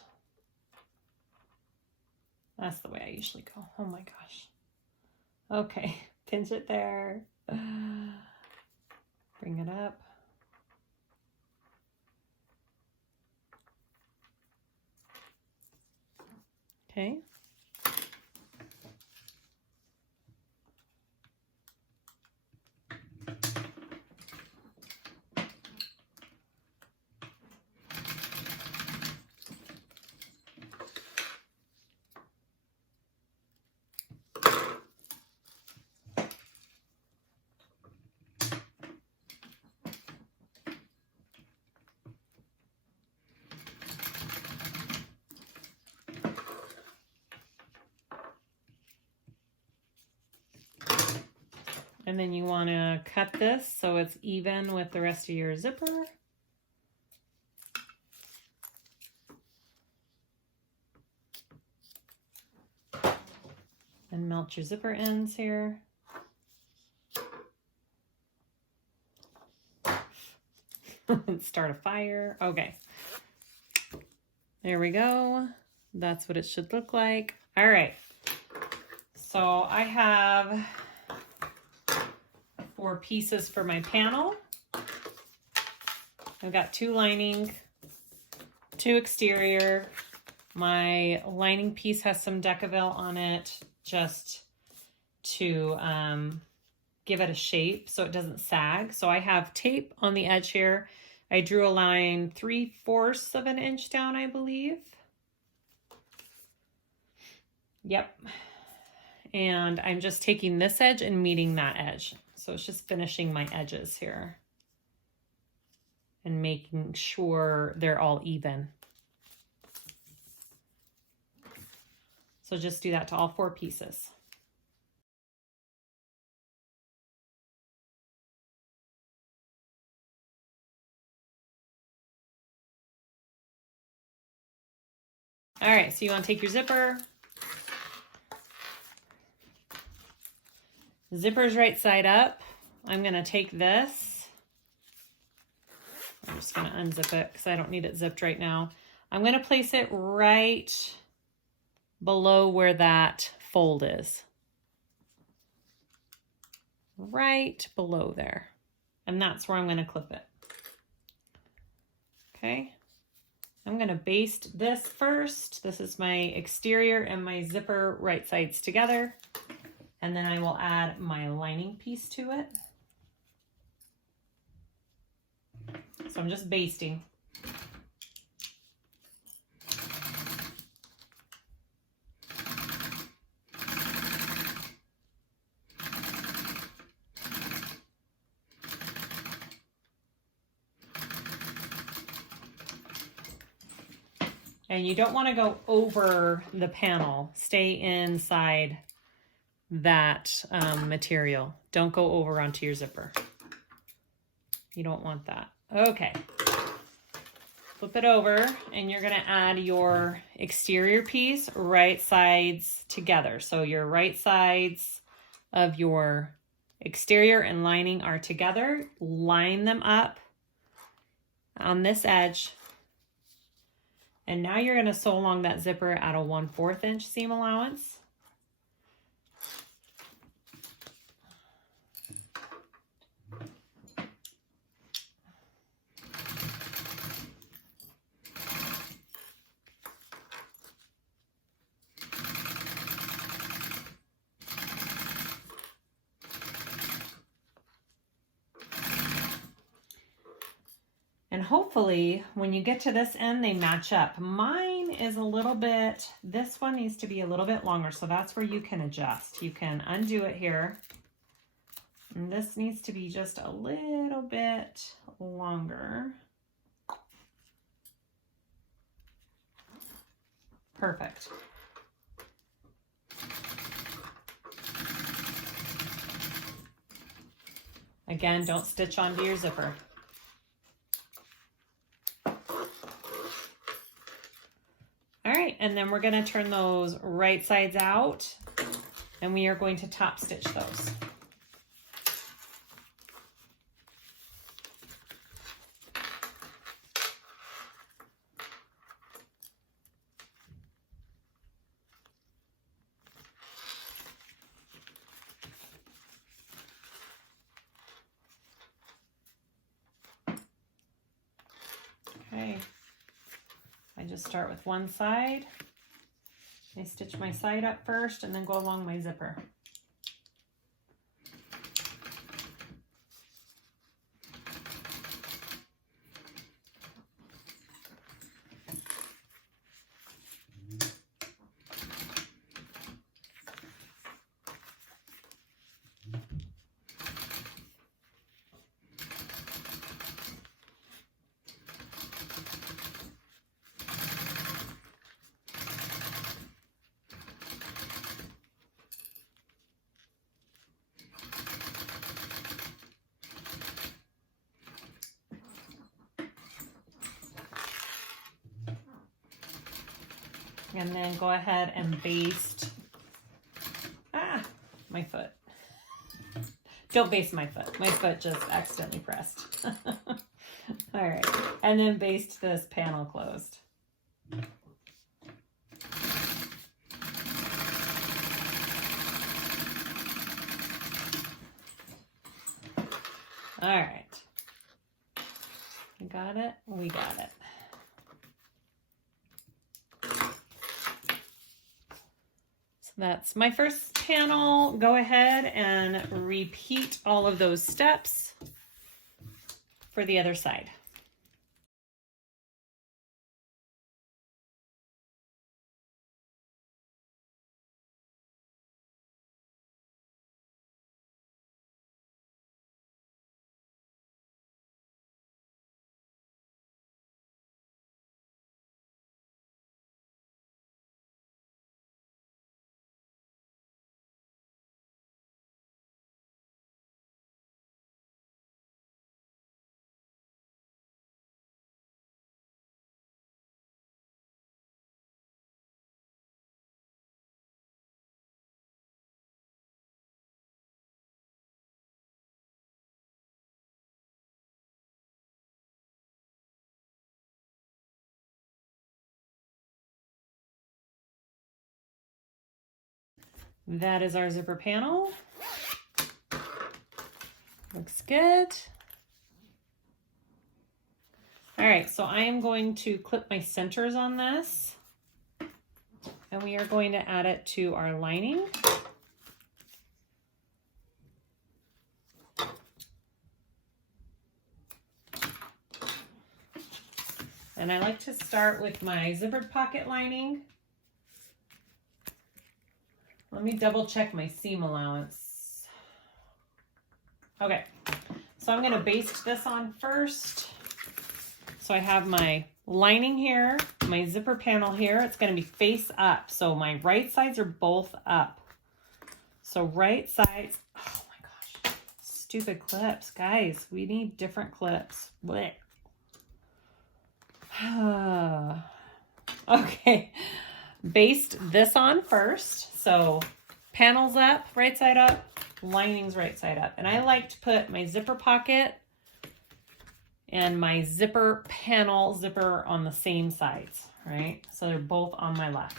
That's the way I usually go. Oh my gosh. Okay, pinch it there. Bring it up. Okay. And then you want to cut this so it's even with the rest of your zipper. And melt your zipper ends here. Start a fire. Okay. There we go. That's what it should look like. All right. So I have 4 pieces for my panel. I've got 2 lining, 2 exterior. My lining piece has some Decaville on it just to give it a shape so it doesn't sag. So I have tape on the edge here. I drew a line 3/4 of an inch down, I believe. Yep. And I'm just taking this edge and meeting that edge. So it's just finishing my edges here and making sure they're all even. So just do that to all 4 pieces. All right, so you want to take your zipper, Zipper's right side up. I'm going to take this. I'm just going to unzip it because I don't need it zipped right now. I'm going to place it right below where that fold is. Right below there. And that's where I'm going to clip it. Okay. I'm going to baste this first. This is my exterior and my zipper right sides together. And then I will add my lining piece to it. So I'm just basting. And you don't want to go over the panel. Stay inside that material. Don't go over onto your zipper. You don't want that. Okay. Flip it over and you're going to add your exterior piece right sides together. So your right sides of your exterior and lining are together. Line them up on this edge. And now you're going to sew along that zipper at a 1/4 inch seam allowance. And hopefully when you get to this end, they match up. Mine is a little bit, this one needs to be a little bit longer. So that's where you can adjust. You can undo it here. And this needs to be just a little bit longer. Perfect. Again, don't stitch onto your zipper. All right, and then we're going to turn those right sides out and we are going to top stitch those. Okay. I just start with one side. I stitch my side up first and then go along my zipper. And then go ahead and baste, my foot. Don't baste my foot. My foot just accidentally pressed. All right, and then baste this panel closed. All right, you got it? We got it. That's my first panel. Go ahead and repeat all of those steps for the other side. That is our zipper panel. Looks good. All right, so I am going to clip my centers on this, and we are going to add it to our lining. And I like to start with my zippered pocket lining. Let me double check my seam allowance. Okay, so I'm gonna baste this on first. So I have my lining here, my zipper panel here. It's gonna be face up. So my right sides are both up. So right sides, oh my gosh, stupid clips. Guys, we need different clips. Blech. Okay, baste this on first. So panels up, right side up, linings right side up. And I like to put my zipper pocket and my zipper panel zipper on the same sides, right? So they're both on my left.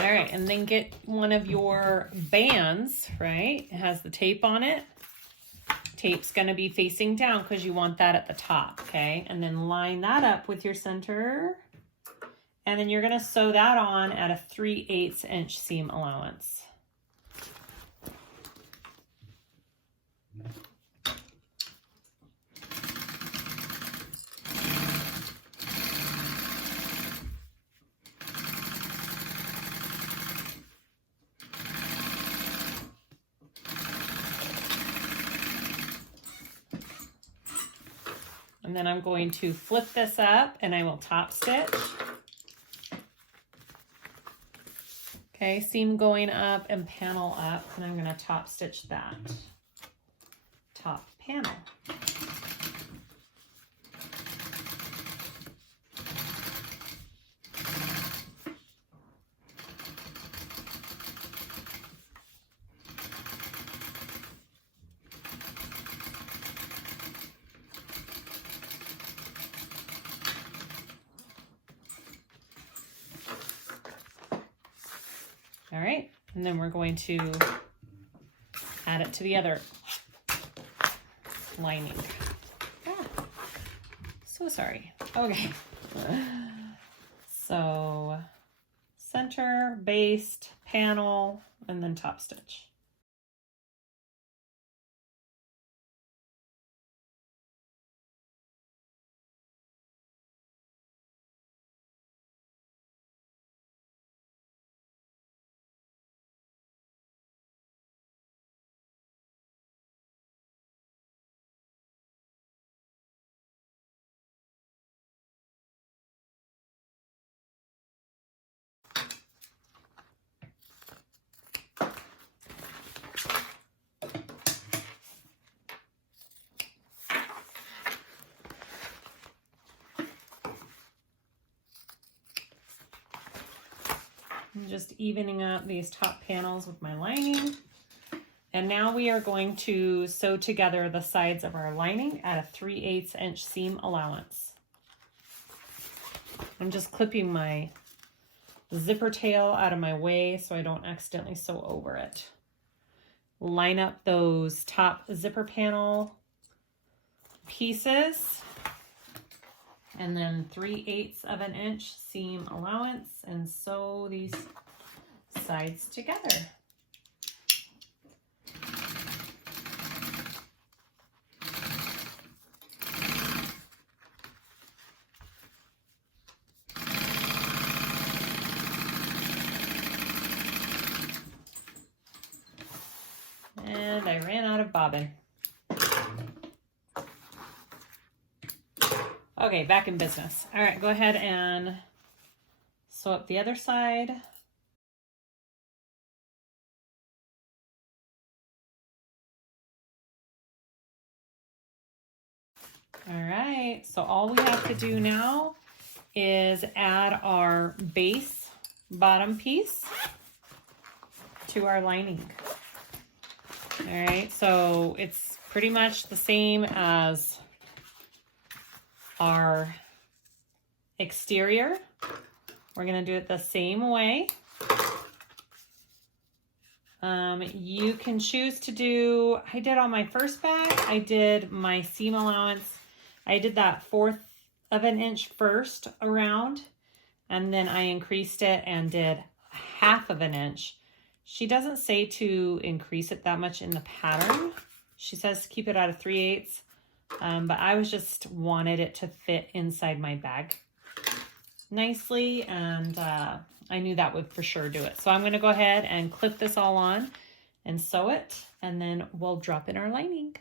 All right, and then get one of your bands, right? It has the tape on it. Tape's gonna be facing down because you want that at the top, okay? And then line that up with your center. And then you're gonna sew that on at a 3/8 inch seam allowance. And then I'm going to flip this up and I will top stitch. Okay, seam going up and panel up, and I'm gonna top stitch that top panel. All right, and then we're going to add it to the other lining. Ah, so sorry. Okay. So center, baste, panel, and then top stitch. I'm just evening up these top panels with my lining. And now we are going to sew together the sides of our lining at a 3/8 inch seam allowance. I'm just clipping my zipper tail out of my way so I don't accidentally sew over it. Line up those top zipper panel pieces, and then 3/8 of an inch seam allowance, and sew these sides together. And I ran out of bobbin. Okay, back in business. All right, go ahead and sew up the other side. right, so all we have to do now is add our base bottom piece to our lining. All right, so it's pretty much the same as our exterior. We're gonna do it the same way. You can choose to do, I did on my first bag, I did my seam allowance. I did that 1/4 of an inch first around, and then I increased it and did 1/2 of an inch. She doesn't say to increase it that much in the pattern. She says to keep it at a 3/8, but I was just wanted it to fit inside my bag nicely, and I knew that would for sure do it. So I'm gonna go ahead and clip this all on and sew it, and then we'll drop in our lining.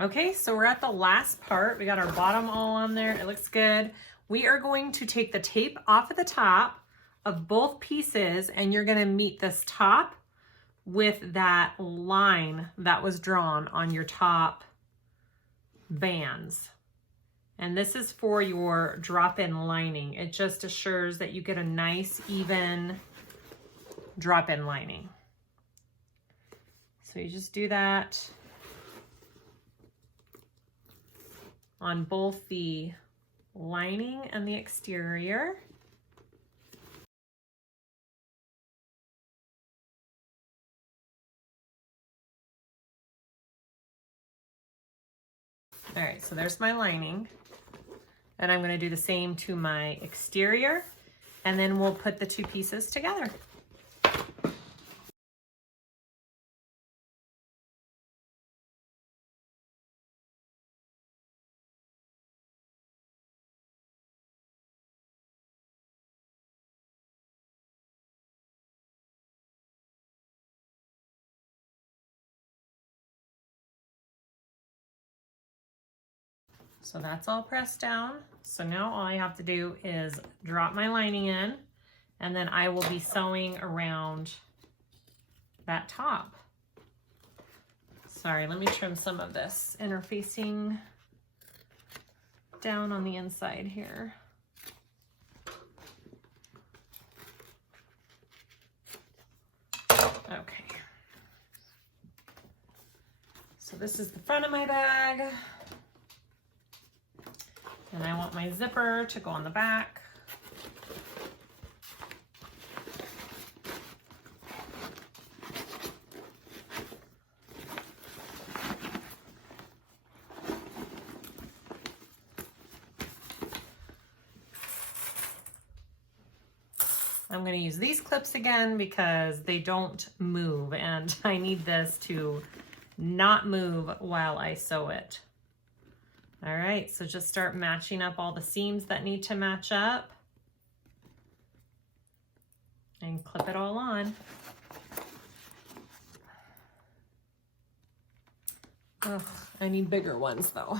Okay, so we're at the last part. We got our bottom all on there. It looks good. We are going to take the tape off of the top of both pieces, and you're gonna meet this top with that line that was drawn on your top bands. And this is for your drop-in lining. It just assures that you get a nice, even drop-in lining. So you just do that on both the lining and the exterior. All right, so there's my lining. And I'm gonna do the same to my exterior, and then we'll put the two pieces together. So that's all pressed down. So now all I have to do is drop my lining in, and then I will be sewing around that top. Sorry, let me trim some of this interfacing down on the inside here. Okay. So this is the front of my bag. And I want my zipper to go on the back. I'm going to use these clips again because they don't move, and I need this to not move while I sew it. All right, so just start matching up all the seams that need to match up and clip it all on. Ugh, I need bigger ones though.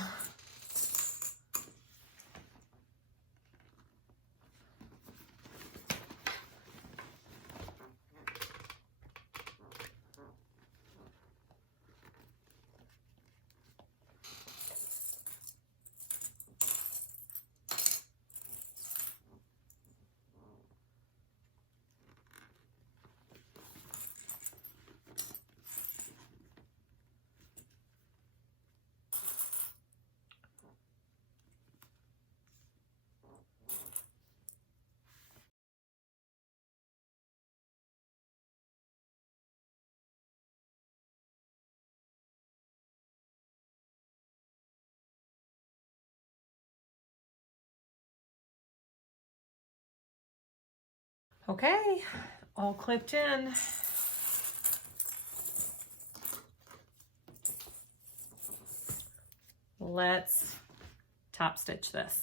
Okay, all clipped in. Let's top stitch this.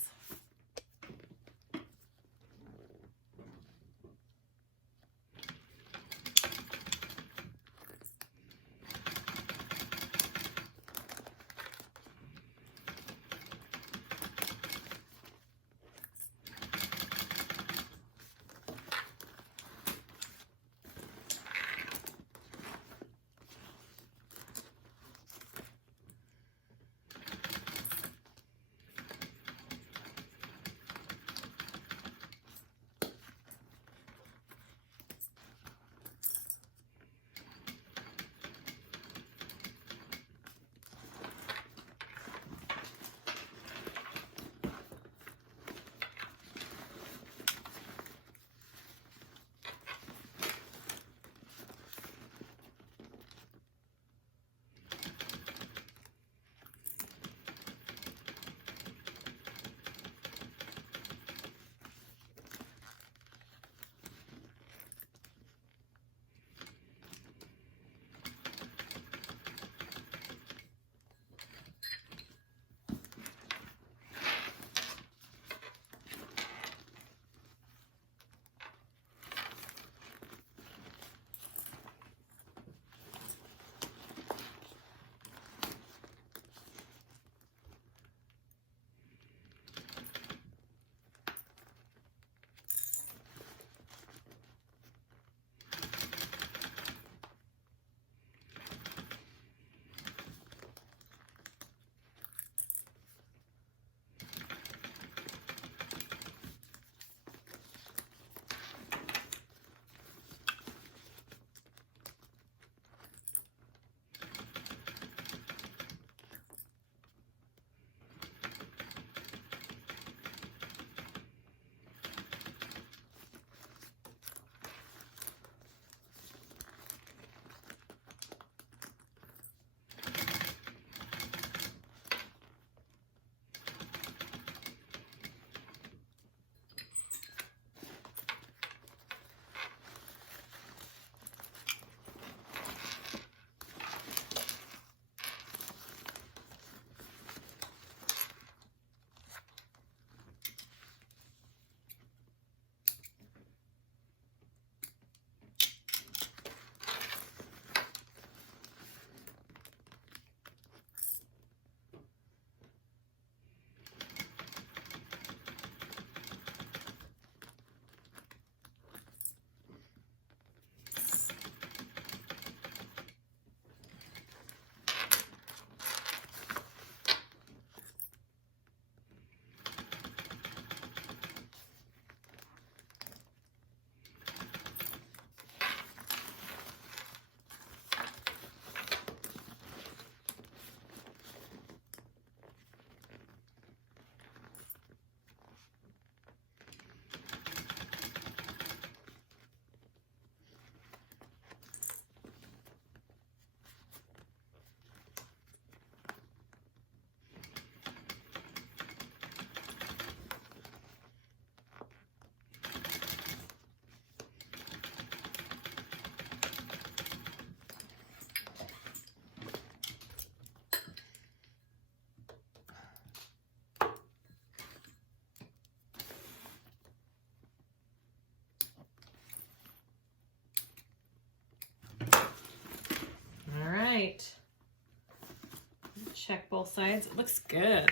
check both sides. It looks good.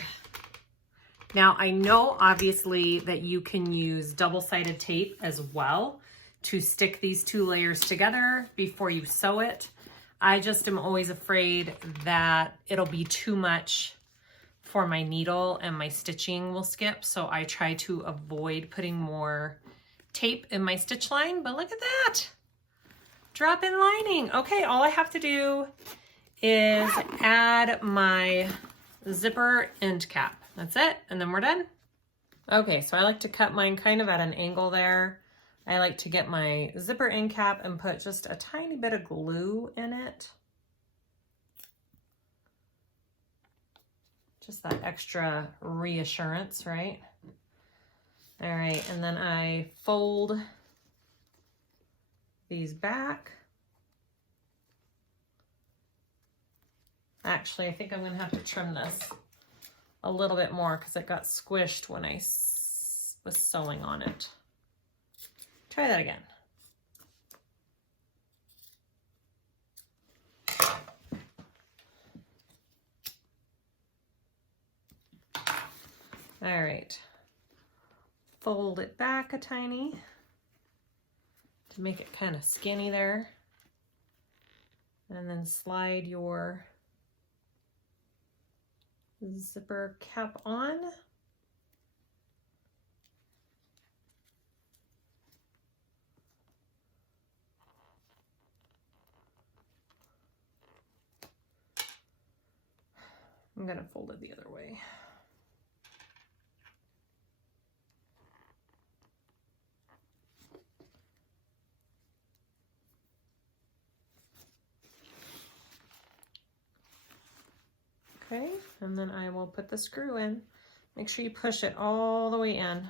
Now I know obviously that you can use double-sided tape as well to stick these two layers together before you sew it. I just am always afraid that it'll be too much for my needle and my stitching will skip. So I try to avoid putting more tape in my stitch line, but look at that. Drop-in lining. Okay, all I have to do is add my zipper end cap. That's it, and then we're done. Okay, so I like to cut mine kind of at an angle there. I like to get my zipper end cap and put just a tiny bit of glue in it. Just that extra reassurance, right? All right, and then I fold these back. Actually, I think I'm gonna have to trim this a little bit more because it got squished when I was sewing on it. Try that again. All right, fold it back a tiny to make it kind of skinny there, and then slide your zipper cap on. I'm gonna fold it the other way. Okay, and then I will put the screw in. Make sure you push it all the way in.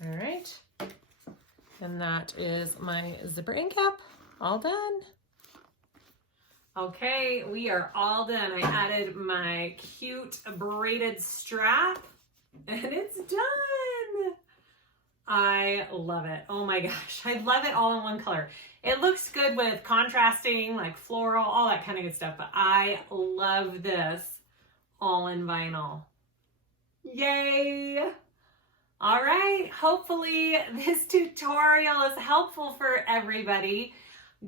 All right, and that is my zipper end cap, all done. Okay, we are all done. I added my cute braided strap and it's done. I love it. Oh my gosh, I love it all in one color. It looks good with contrasting, like floral, all that kind of good stuff, but I love this all in vinyl. Yay! All right, hopefully this tutorial is helpful for everybody.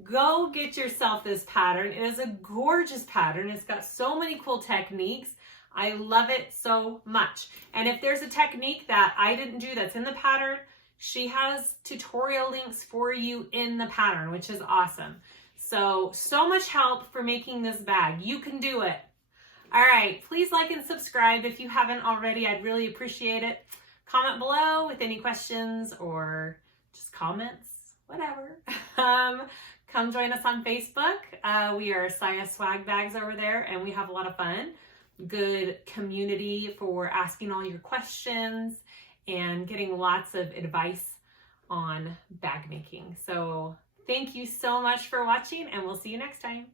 Go get yourself this pattern. It is a gorgeous pattern. It's got so many cool techniques. I love it so much. And if there's a technique that I didn't do that's in the pattern, she has tutorial links for you in the pattern, which is awesome. So much help for making this bag. You can do it. All right, please like and subscribe if you haven't already. I'd really appreciate it. Comment below with any questions or just comments, whatever. Come join us on Facebook. We are SiahSwagBags over there, and we have a lot of fun. Good community for asking all your questions and getting lots of advice on bag making. So thank you so much for watching, and we'll see you next time.